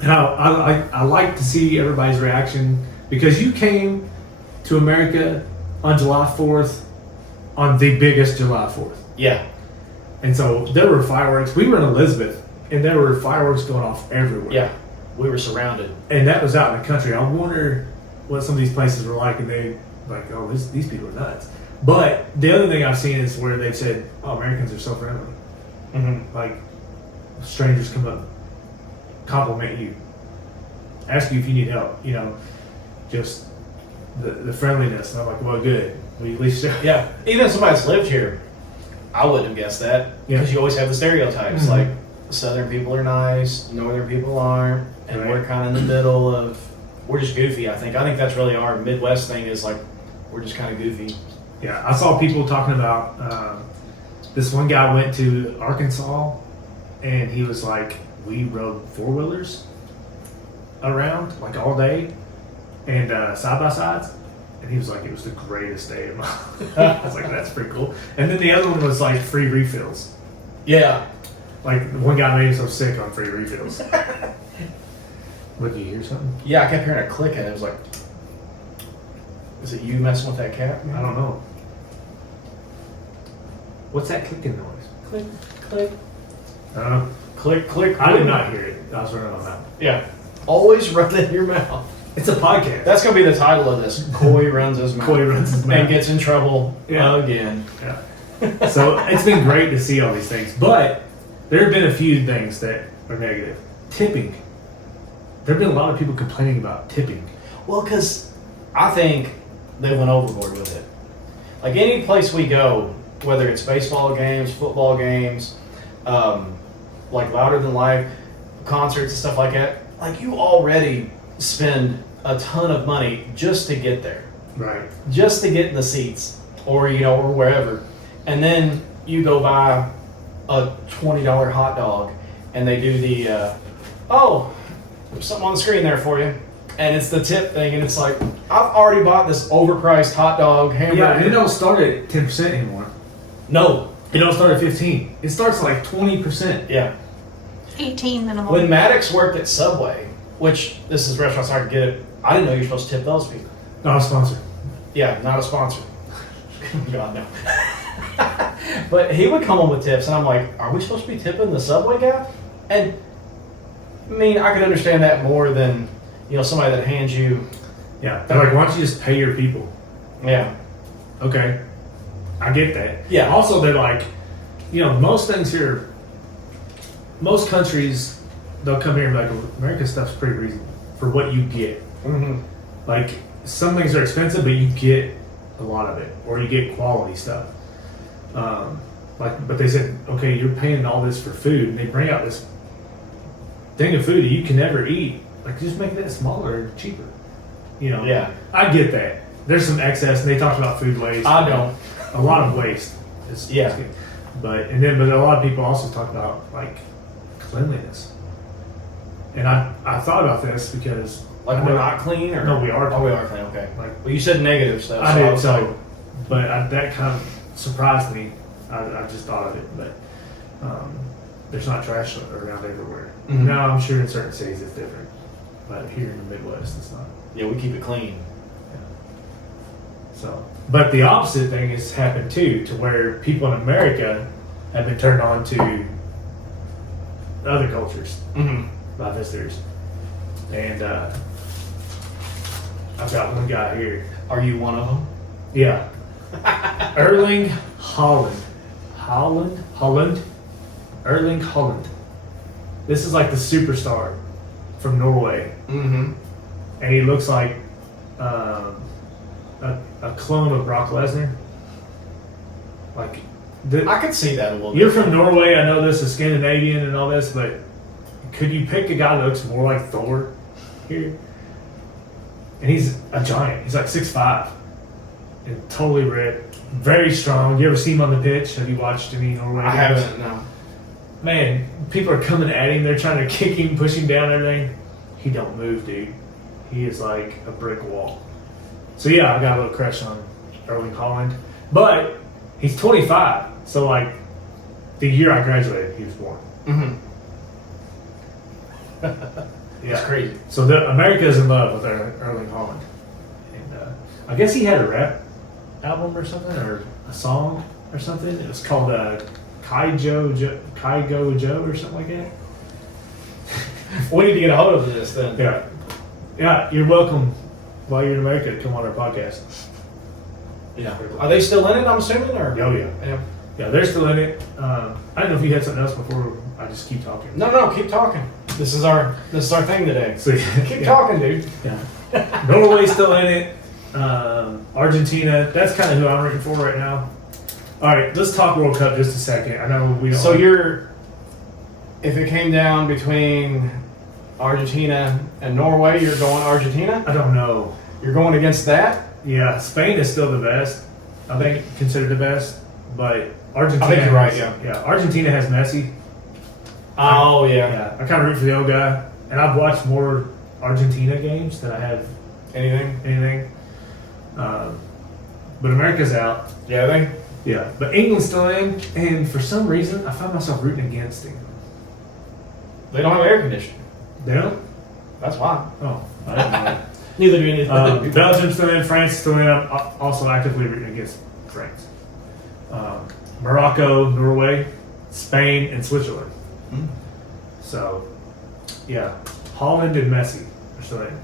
And I like to see everybody's reaction because you came to America on July 4th on the biggest July 4th. Yeah. And so there were fireworks. We were in Elizabeth and there were fireworks going off everywhere. Yeah. We were surrounded. And that was out in the country. I wonder what some of these places were like, and they like, oh, these people are nuts. But the other thing I've seen is where they've said, oh, Americans are so friendly. Mm-hmm. Like, strangers come up, compliment you, ask you if you need help, just the friendliness. And I'm like, well, good. We at least Yeah, even if somebody that's lived here, I wouldn't have guessed that because you always have the stereotypes. Mhm. Like Southern people are nice, Northern people aren't, and Right. we're kind of in the middle of. We're just goofy. I think that's really our Midwest thing is like we're just kind of goofy. Yeah, I saw people talking about this one guy went to Arkansas, and he was like, we rode 4-wheelers around like all day, and side by sides, and he was like, it was the greatest day of my life. I was like, that's pretty cool. And then the other one was like free refills. Yeah, Like one guy made himself sick on free refills. What, did you hear something? yeah. I kept hearing a click, and it was like, is it you messing with that cat? I don't know. What's that clicking noise? Click, click, I don't know. click, click. I did not hear it. I was running on that. Yeah, always run in your mouth. It's a podcast. That's gonna be the title of this. Coy runs his mouth. Coy runs his mouth. And gets in trouble Yeah. again. Yeah. So it's been great to see all these things, but there have been a few things that are negative. Tipping. There have been a lot of people complaining about tipping. Well, because I think they went overboard with it. Like any place we go, whether it's baseball games, football games, like Louder Than Life, concerts and stuff like that, like you already spend a ton of money just to get there, Right. just to get in the seats, or or wherever, and then you go buy a $20 hot dog, and they do the there's something on the screen there for you. And it's the tip thing, and it's like, I've already bought this overpriced hot dog, hamburger. Yeah, and it don't start at 10% anymore. No. It don't start at 15. It starts like 20%. Yeah. 18 minimum. When Maddox worked at Subway, which this is restaurants I could get it, I didn't know you're supposed to tip those people. Not a sponsor. Yeah, not a sponsor. God, no. But he would come on with tips, and I'm like, are we supposed to be tipping the Subway guy? And, I mean, I could understand that more than, somebody that hands you, Yeah. They're like, why don't you just pay your people? yeah. Okay. I get that. Yeah. Also, they're like, most things here, most countries, they'll come here and be like, American stuff's pretty reasonable for what you get. Mm-hmm. Like, some things are expensive, but you get a lot of it, or you get quality stuff. But they said, okay, you're paying all this for food, and they bring out this thing of food that you can never eat. Like, just make that smaller and cheaper. Yeah. I get that. There's some excess, and they talked about food waste. I don't. A lot of waste. Yeah. But a lot of people also talk about like cleanliness. And I thought about this because Like we're not clean, or No, we are Oh, we clean. are clean. Okay. Like, Well, you said negative stuff. I so did was so, like, but that kind of surprised me. I just thought of it, but there's not trash around everywhere. Mhm. Now I'm sure in certain cities it's different, but here in the Midwest it's not. yeah, we keep it clean. So, but the opposite thing has happened too, to where people in America have been turned on to other cultures Mm-hmm. by visitors, and I've got one guy here. Are you one of them? Yeah, Erling Erling Holland. This is like the superstar from Norway, Mm-hmm. and he looks like a clone of Brock Lesnar. Like I could see that a little You're bit. from Norway. I know this is Scandinavian and all this, but could you pick a guy that looks more like Thor here? And he's a giant. He's like 6'5", and totally ripped, very strong. You ever see him on the pitch? Have you watched any Norway I games? haven't, no. Man, people are coming at him. They're trying to kick him, push him down, everything. He don't move, dude. He is like a brick wall. So yeah, I got a little crush on Erling Haaland, but he's 25. So like, the year I graduated, he was born. Mm-hmm. Yeah, That's crazy. So America's in love with Erling Haaland, and I guess he had a rap album or something, or a song or something. It was called Kaigo Joe or something like that. We need to get a hold of this then. Yeah. You're welcome. While you're in America, to come on our podcast. Yeah. Are they still in it, I'm assuming? Or? Oh yeah. Yeah. Yeah, they're still in it. I don't know if you had something else before. I just keep talking. No, keep talking. This is our thing today. So Keep talking, dude. Yeah. Norway's still in it. Argentina. That's kind of who I'm rooting for right now. All right, let's talk World Cup just a second. I know we don't. So if it came down between Argentina and Norway, you're going Argentina? I don't know. You're going against that? Yeah, Spain is still the best. I think considered the best, but Argentina. I think you're right. Yeah, Argentina has Messi. Oh yeah. Yeah, I kind of root for the old guy, and I've watched more Argentina games than I have anything. But America's out. Yeah, they. Yeah, but England's still in, and for some reason, I find myself rooting against England. They don't have air conditioning. They don't? That's why. Oh, I didn't know that. Neither do any. Belgium's still in, France is still in. I'm also actively rooting against France. Morocco, Norway, Spain, and Switzerland. Mm. So, yeah, Holland and Messi are still in.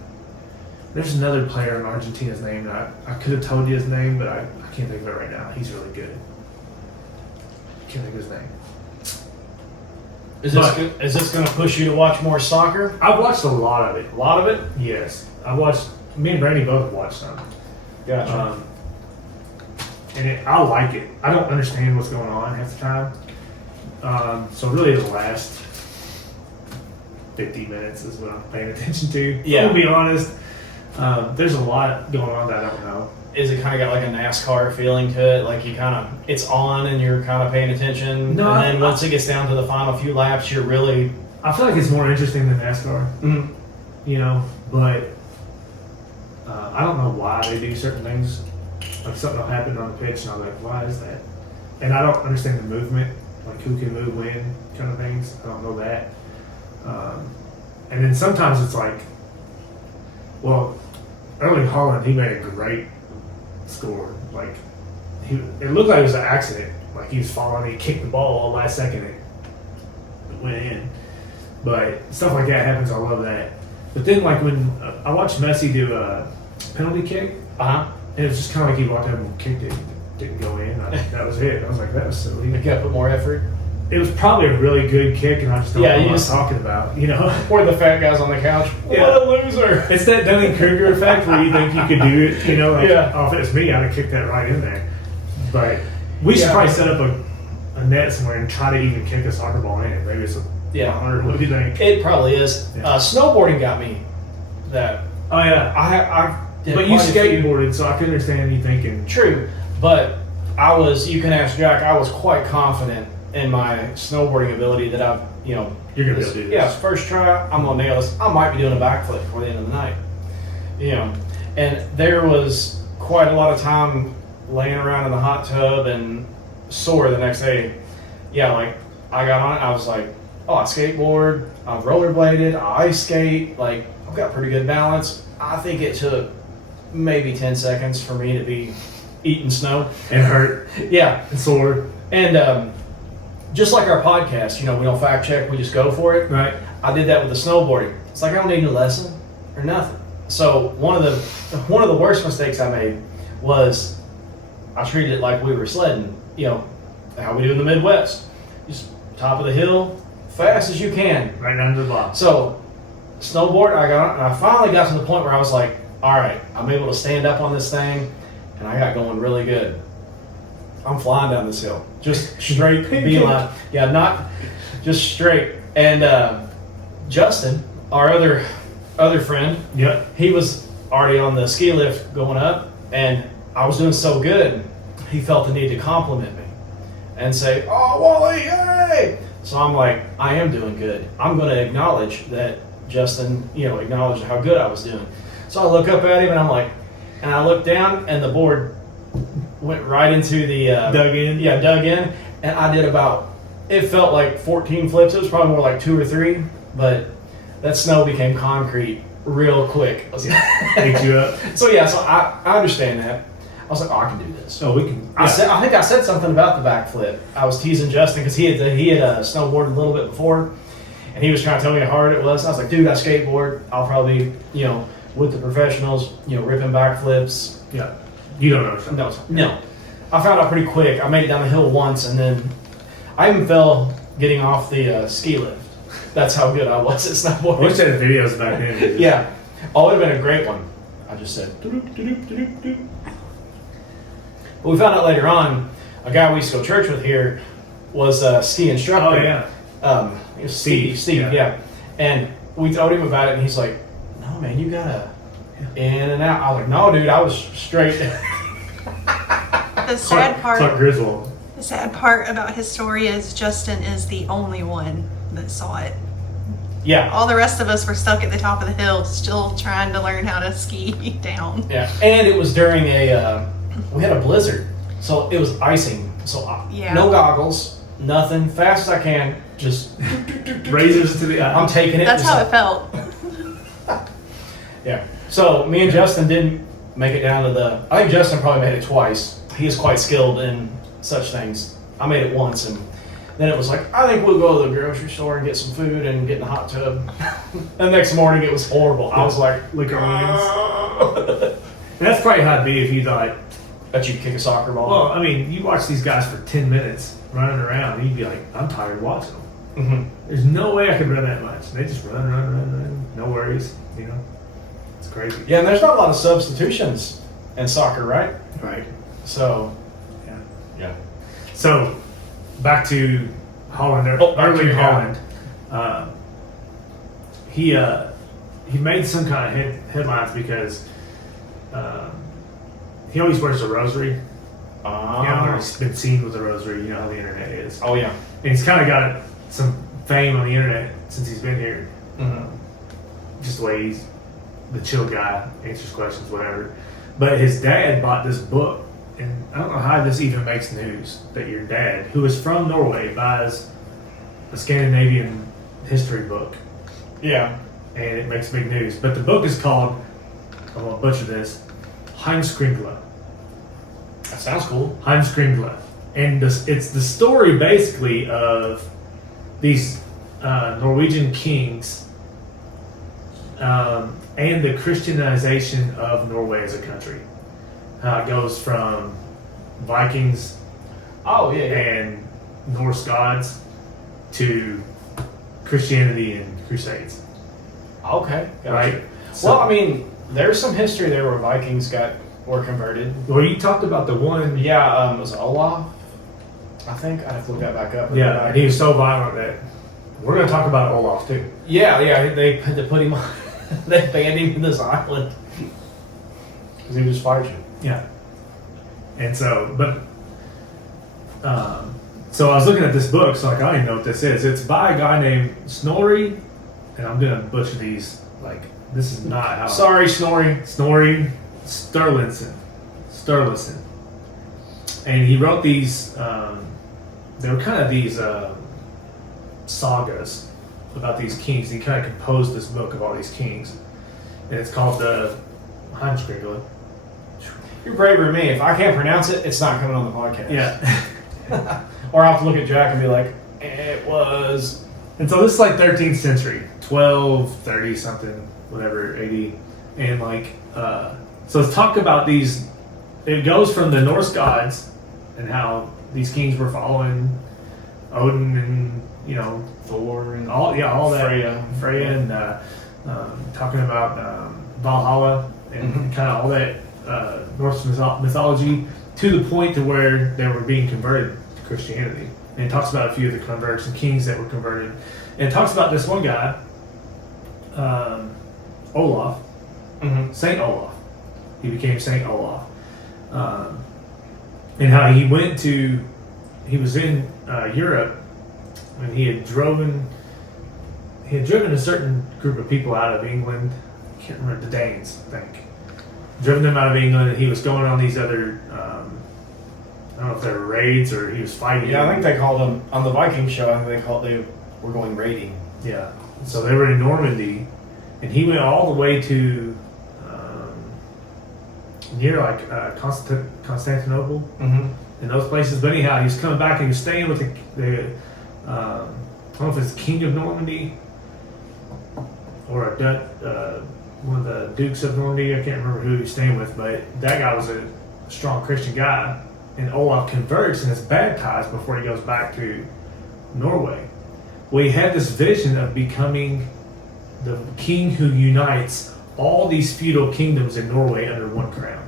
There's another player in Argentina's name that I could have told you his name, but I can't think of it right now. He's really good. I can't think of his name. Is this going to push you to watch more soccer? I've watched a lot of it. A lot of it? Yes. I watched, me and Brandy both watched some. Gotcha. And I like it. I don't understand what's going on half the time. So really the last 50 minutes is what I'm paying attention to. Yeah. To be honest, there's a lot going on that I don't know. Is it kind of got like a NASCAR feeling to it? Like it's on and you're kind of paying attention? No, and then once it gets down to the final few laps, you're really... I feel like it's more interesting than NASCAR, you know, but I don't know why they do certain things. Like something will happen on the pitch and I'm like, why is that? And I don't understand the movement, like who can move when kind of things. I don't know that. And then sometimes it's like, well, Erling Haaland, he made a great score. Like, it looked like it was an accident. Like he was falling, he kicked the ball all last second, it went in. But stuff like that happens. I love that. But then, like when I watched Messi do a penalty kick, and it was just kind of like he walked up and kicked it, didn't go in. That was it. I was like, that was silly. You got to put more effort. It was probably a really good kick, and I just don't know what I'm just talking about. You know, Or the fat guys on the couch. Yeah. What a loser! it's that Dunning-Kruger effect where you think you could do it. You know, like, Yeah. oh, if it was me, I'd have kicked that right in there. But we should probably set up a net somewhere and try to even kick a soccer ball in. Maybe it's a 100. What do you think? It probably is. Yeah. Snowboarding got me. That Oh yeah, I did but you quite a few- skateboarded, so I can understand you thinking. True, but you can ask Jack, I was quite confident in my snowboarding ability that You're gonna be able to do this. Yeah, first try, I'm gonna nail this. I might be doing a backflip before the end of the night. You know, and there was quite a lot of time laying around in the hot tub and sore the next day. Yeah, like I got on it, I was like, oh, I skateboard, I've rollerbladed, I ice skate, like I've got pretty good balance. I think it took maybe 10 seconds for me to be eating snow. And hurt Yeah, and sore. and just like our podcast, you know, we don't fact check, we just go for it. Right. I did that with the snowboarding. It's like I don't need a lesson or nothing. So one of the worst mistakes I made was I treated it like we were sledding. You know, how we do in the Midwest. Just top of the hill, fast as you can. Right down to the bottom. So snowboard, I got on, and I finally got to the point where I was like, all right, I'm able to stand up on this thing, and I got going really good. I'm flying down this hill, just straight beeline. Yeah, not just straight. And Justin, our other friend, Yep. he was already on the ski lift going up, and I was doing so good. He felt the need to compliment me and say, "Oh, Wally, hey!" So I'm like, I am doing good. I'm going to acknowledge that Justin, acknowledged how good I was doing. So I look up at him, and I'm like, and I look down, and the board went right into the Dug in? Yeah, dug in, and I did about. It felt like 14 flips. It was probably more like 2 or 3, but that snow became concrete real quick. I was like, Picked you up. So yeah, so I understand that. I was like, oh, I can do this. So we can. I think I said something about the backflip. I was teasing Justin because he had snowboarded a little bit before, and he was trying to tell me how hard it was. I was like, dude, I skateboard. I'll probably, with the professionals, ripping backflips. Yeah. You don't know. No. I found out pretty quick. I made it down the hill once, and then I even fell getting off the ski lift. That's how good I was at snowboarding. I wish I had videos back then. Yeah. Oh, it would have been a great one. I just said, doo-doop, doo-doop, doo-doop, doo. But we found out later on, a guy we used to go to church with here was a ski instructor. Oh, yeah. It was Steve, yeah. And we told him about it, and he's like, no, man, you gotta in and out. I was like, no, dude, I was straight. The sad part. It's like Griswold. The sad part about his story is Justin is the only one that saw it. Yeah. All the rest of us were stuck at the top of the hill, still trying to learn how to ski down. Yeah. And it was during we had a blizzard, so it was icing. So no goggles, nothing. Fast as I can, just Razors to the eye. I'm taking it. That's how it felt. Yeah. So me and Justin didn't make it down to I think Justin probably made it twice. He is quite skilled in such things. I made it once, and then it was like, I think we'll go to the grocery store and get some food and get in the hot tub. The next morning it was horrible. I was like, liquor organs. That's probably how it'd be if you like. Bet you kick a soccer ball. Well, I mean, you watch these guys for 10 minutes running around, and you'd be like, I'm tired watching them. Mm-hmm. There's no way I could run that much. They just run. No worries. It's crazy. Yeah, and there's not a lot of substitutions in soccer, right? Right. So. Yeah. So, back to Holland. Erling Holland. He made some kind of headlines because he always wears a rosary. He's been seen with a rosary. You know how the internet is. Oh yeah. And he's kind of got some fame on the internet since he's been here. Mm-hmm. Just the way he's the chill guy, answers questions, whatever. But his dad bought this book, and I don't know how this even makes news that your dad, who is from Norway, buys a Scandinavian history book. Yeah. And it makes big news. But the book is called, I'm going to butcher this, Heimskringla. That sounds cool. Heimskringla. And it's the story basically of these Norwegian kings and the Christianization of Norway as a country. How it goes from Vikings and Norse gods to Christianity and Crusades. Okay. Gotcha. Right? Well, I mean, there's some history there where Vikings were converted. Well, you talked about the one. Yeah, it was Olaf, I think. I'd have to look that back up. Yeah, and he was so violent that we're going to talk about Olaf too. Yeah, they had to put him on. They banned him from this island because he was fighting. Yeah. And so, so I was looking at this book, so like, I don't even know what this is. It's by a guy named Snorri, and I'm going to butcher these, like, this is not how. Sorry, Snorri. Snorri Sturluson. And he wrote these, they were kind of these sagas about these kings. He kind of composed this book of all these kings. And it's called the Heimskringla. You're braver than me. If I can't pronounce it, it's not coming on the podcast. Yeah. Or I'll have to look at Jack and be like, it was. And so this is like 13th century, 1230 something, whatever, 80. And like, so let's talk about these. It goes from the Norse gods and how these kings were following Odin and, Thor and all that. Freya. And talking about Valhalla and kind of all that Norse mythology. to the point to where they were being converted to Christianity. And it talks about a few of the converts and kings that were converted. And it talks about this one guy, Olaf, Saint Olaf. He became Saint Olaf. And how he was in Europe, and he had driven a certain group of people out of England. I can't remember, the Danes, I think. Driven them out of England, and he was going on these other, I don't know if they were raids or he was fighting. Yeah, I think they called them, on the Viking show, I think they were going raiding. Yeah. So they were in Normandy, and he went all the way to near Constantinople and those places. But anyhow, he was coming back and he was staying with the I don't know if it's the King of Normandy or one of the Dukes of Normandy. I can't remember who he was staying with, but that guy was a strong Christian guy. And Olaf converts and is baptized before he goes back to Norway. Well, he had this vision of becoming the king who unites all these feudal kingdoms in Norway under one crown.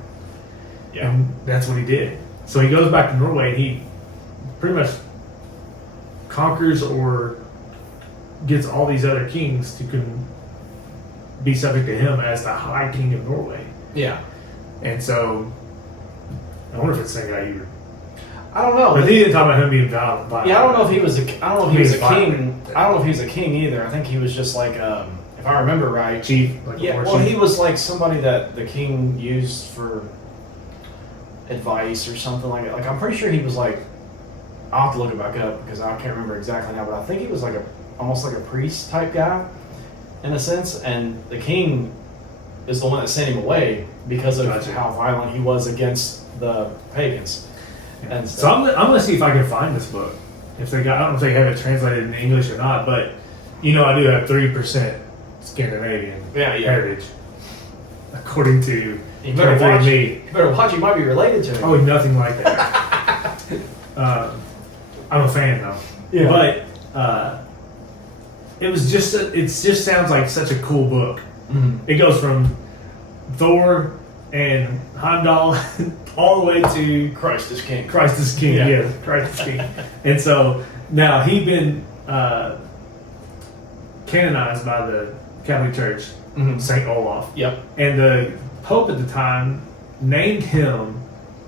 Yeah. And that's what he did. So he goes back to Norway and he pretty much conquers or gets all these other kings to be subject to him as the High King of Norway. Yeah. And so, I wonder if it's the same guy you were. I don't know. But he didn't talk about him being violent. Yeah, I don't know if he was a king. I don't know if he was a king either. I think he was just like, if I remember right, Chief. Like yeah, well, he was like somebody that the king used for advice or something like that. Like, I'm pretty sure he was like, I'll have to look it back up because I can't remember exactly now, but I think he was like almost like a priest type guy in a sense, and the king is the one that sent him away because of how violent he was against the pagans. And so I'm gonna see if I can find this book. If they got, I don't know if they have it translated in English or not, but I do have 3% Scandinavian heritage, according to you better watch. me. You better watch. You might be related to him. Oh, nothing like that. I'm a fan though. Yeah. But it just sounds like such a cool book. Mm-hmm. It goes from Thor and Heimdall all the way to Christ is King. Christ is King, yeah, Christ is King. And so now he'd been canonized by the Catholic Church, Saint Olaf. Yep. And the Pope at the time named him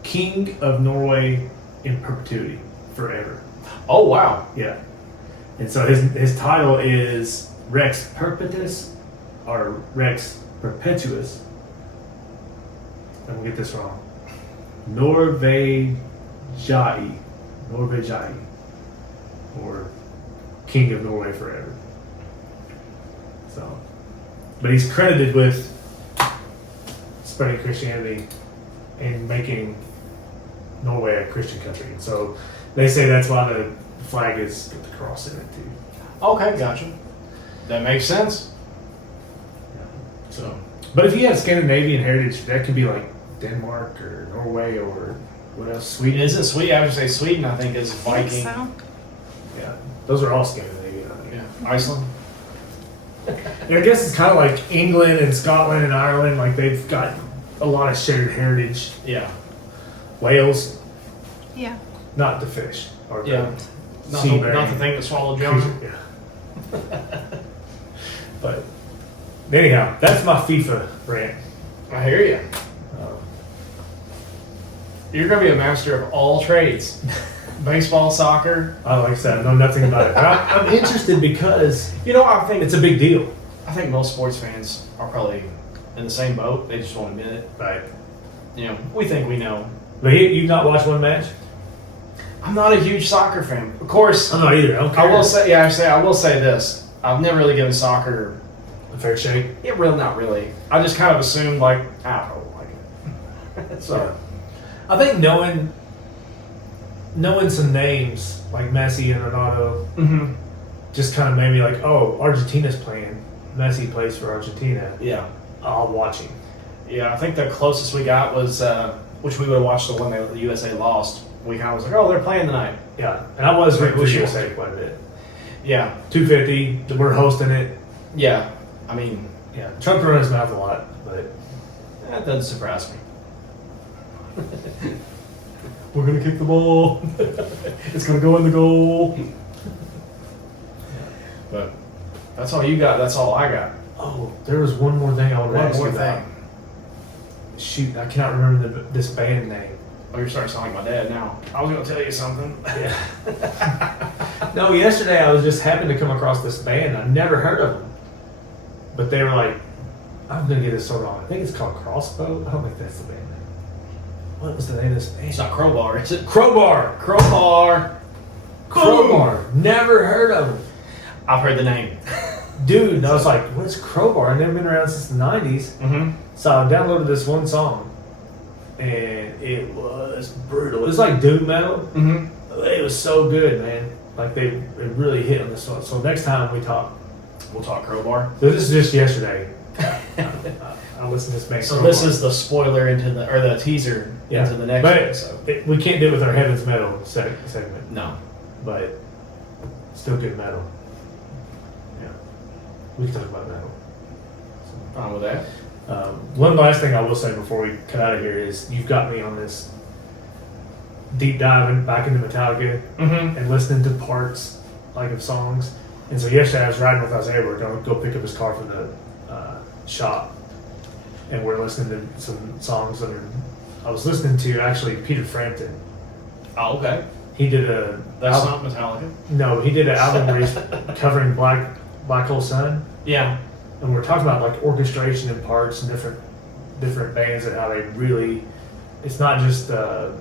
King of Norway in perpetuity, forever. Oh, wow. Yeah. And so his title is Rex Perpetuus or Rex Perpetuus. I'm gonna get this wrong. Norvejai, or King of Norway forever. So, but he's credited with spreading Christianity and making Norway a Christian country. And so they say that's why the flag is got the cross in it too. Okay, gotcha. That makes sense. Yeah. So, but if you have Scandinavian heritage, that could be like Denmark or Norway or what else? Sweden. Isn't Sweden? I would say Sweden. I think is I Viking. think so. Yeah, those are all Scandinavian. I think. Yeah, Iceland. And I guess it's kind of like England and Scotland and Ireland. Like they've got a lot of shared heritage. Yeah. Wales, Yeah. not the fish or the Yeah. Not sea the thing that swallowed Jonah. Yeah. But anyhow, that's my FIFA rant. I hear you. Um, You're gonna be a master of all trades. Baseball, soccer. like I said, I know nothing about it. But I'm interested because I think it's a big deal. I think most sports fans are probably in the same boat. They just won't admit it. Right. We think we know. But you've not watched one match? I'm not a huge soccer fan. Of course, I'm not either. I don't care. I will say, I will say this. I've never really given soccer a fair shake. not really. I just kind of assumed I don't like it. So, Yeah. I think knowing some names like Messi and Ronaldo just kind of made me like, oh, Argentina's playing. Messi plays for Argentina. yeah. I'll watch him. Yeah, I think the closest we got was, which we would have watched the one the USA lost. We kind of was like, oh, they're playing tonight. Yeah, and I was rooting for Wish you USA quite a bit. Yeah. 250, we're hosting it. Yeah. I mean, Yeah, Trump can run his mouth a lot, but that doesn't surprise me. We're gonna kick the ball. It's gonna go in the goal. But that's all you got. That's all I got. Oh, there was one more thing I wanted to One ask more you about. thing. Shoot, I cannot remember this band name. Oh, you're starting to sound like my dad now. I was gonna tell you something. Yeah. No, yesterday I was just happened to come across this band. I never heard of them, but they were like, I'm gonna get this so wrong. I think it's called Crossbow. I don't think that's the band name. What was the name of this band? It's not Crowbar, is it? Crowbar. Crowbar. Crowbar. Never heard of them. I've heard the name. Dude, and I was like, what's Crowbar? I've never been around since the 90s. Mm-hmm. So I downloaded this one song, and it was brutal. It was like doom metal. Mm-hmm. It was so good, man. Like it really hit on this one. So next time we talk, We'll talk Crowbar. so this is just yesterday. I listened to this band. So Crowbar. this is the spoiler into the teaser into the next but episode. we can't do it with our Heaven's Metal segment, No. but still good metal. Yeah, we can talk about metal. Fine with that. One last thing I will say before we cut out of here is you've got me on this deep diving back into Metallica Mm-hmm. and listening to parts like of songs. And so yesterday I was riding with Isaiah. We're going to go pick up his car from the shop, and we're listening to some songs. And I was listening to actually Peter Frampton. Oh, okay. He did a That's album, not Metallica. no, he did an album where he's covering Black Hole Sun. Yeah. And we're talking about like orchestration and parts and different bands and how they really, it's not just a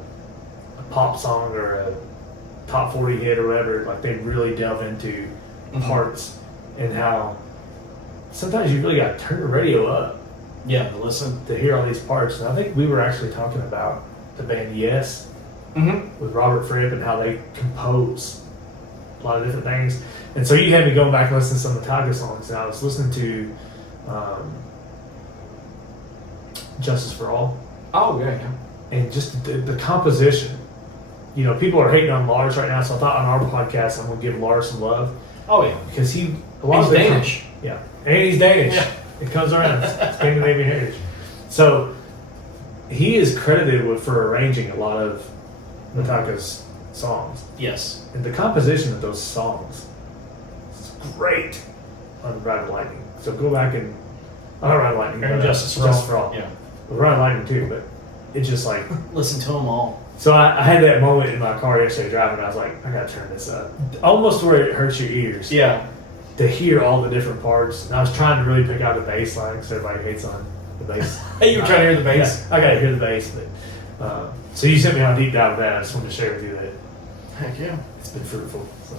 pop song or a top 40 hit or whatever. Like they really delve into parts and how sometimes you really got to turn the radio up Yeah. Listen. to hear all these parts. And I think we were actually talking about the band Yes Mm-hmm. with Robert Fripp and how they compose a lot of different things. And so you had me going back and listen to some Metallica songs, and I was listening to Justice for All, Oh, yeah, yeah. and just the composition. You know, people are hating on Lars right now, so I thought on our podcast I'm going to give Lars some love Oh, yeah. because a He's lot of it Danish. yeah, and he's Danish. Yeah. It comes around. It's Scandinavian heritage. So he is credited for arranging a lot of Metallica's songs. Yes. And the composition of those songs is great on Ride of Lightning. So go back and not Ride of Lightning, And but Justice for All. Yeah, Yeah. Ride of Lightning too. But it's just like Listen to them all. so. I had that moment in my car yesterday driving. And I was like, I gotta turn this up, almost where it hurts your ears. Yeah. To hear all the different parts, and I was trying to really pick out the bass line because everybody hates on the bass. Hey, you were trying to hear the bass? Yeah, I gotta hear the bass. But so you sent me on a deep dive of that. I just wanted to share with you that Heck yeah. it's been fruitful. So.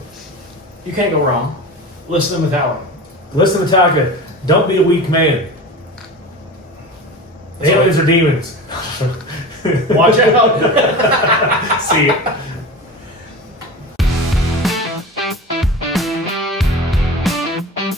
You can't go wrong. Listen to Metallica. Listen to Metallica. Don't be a weak man. That's Aliens are demons. Watch out. See ya.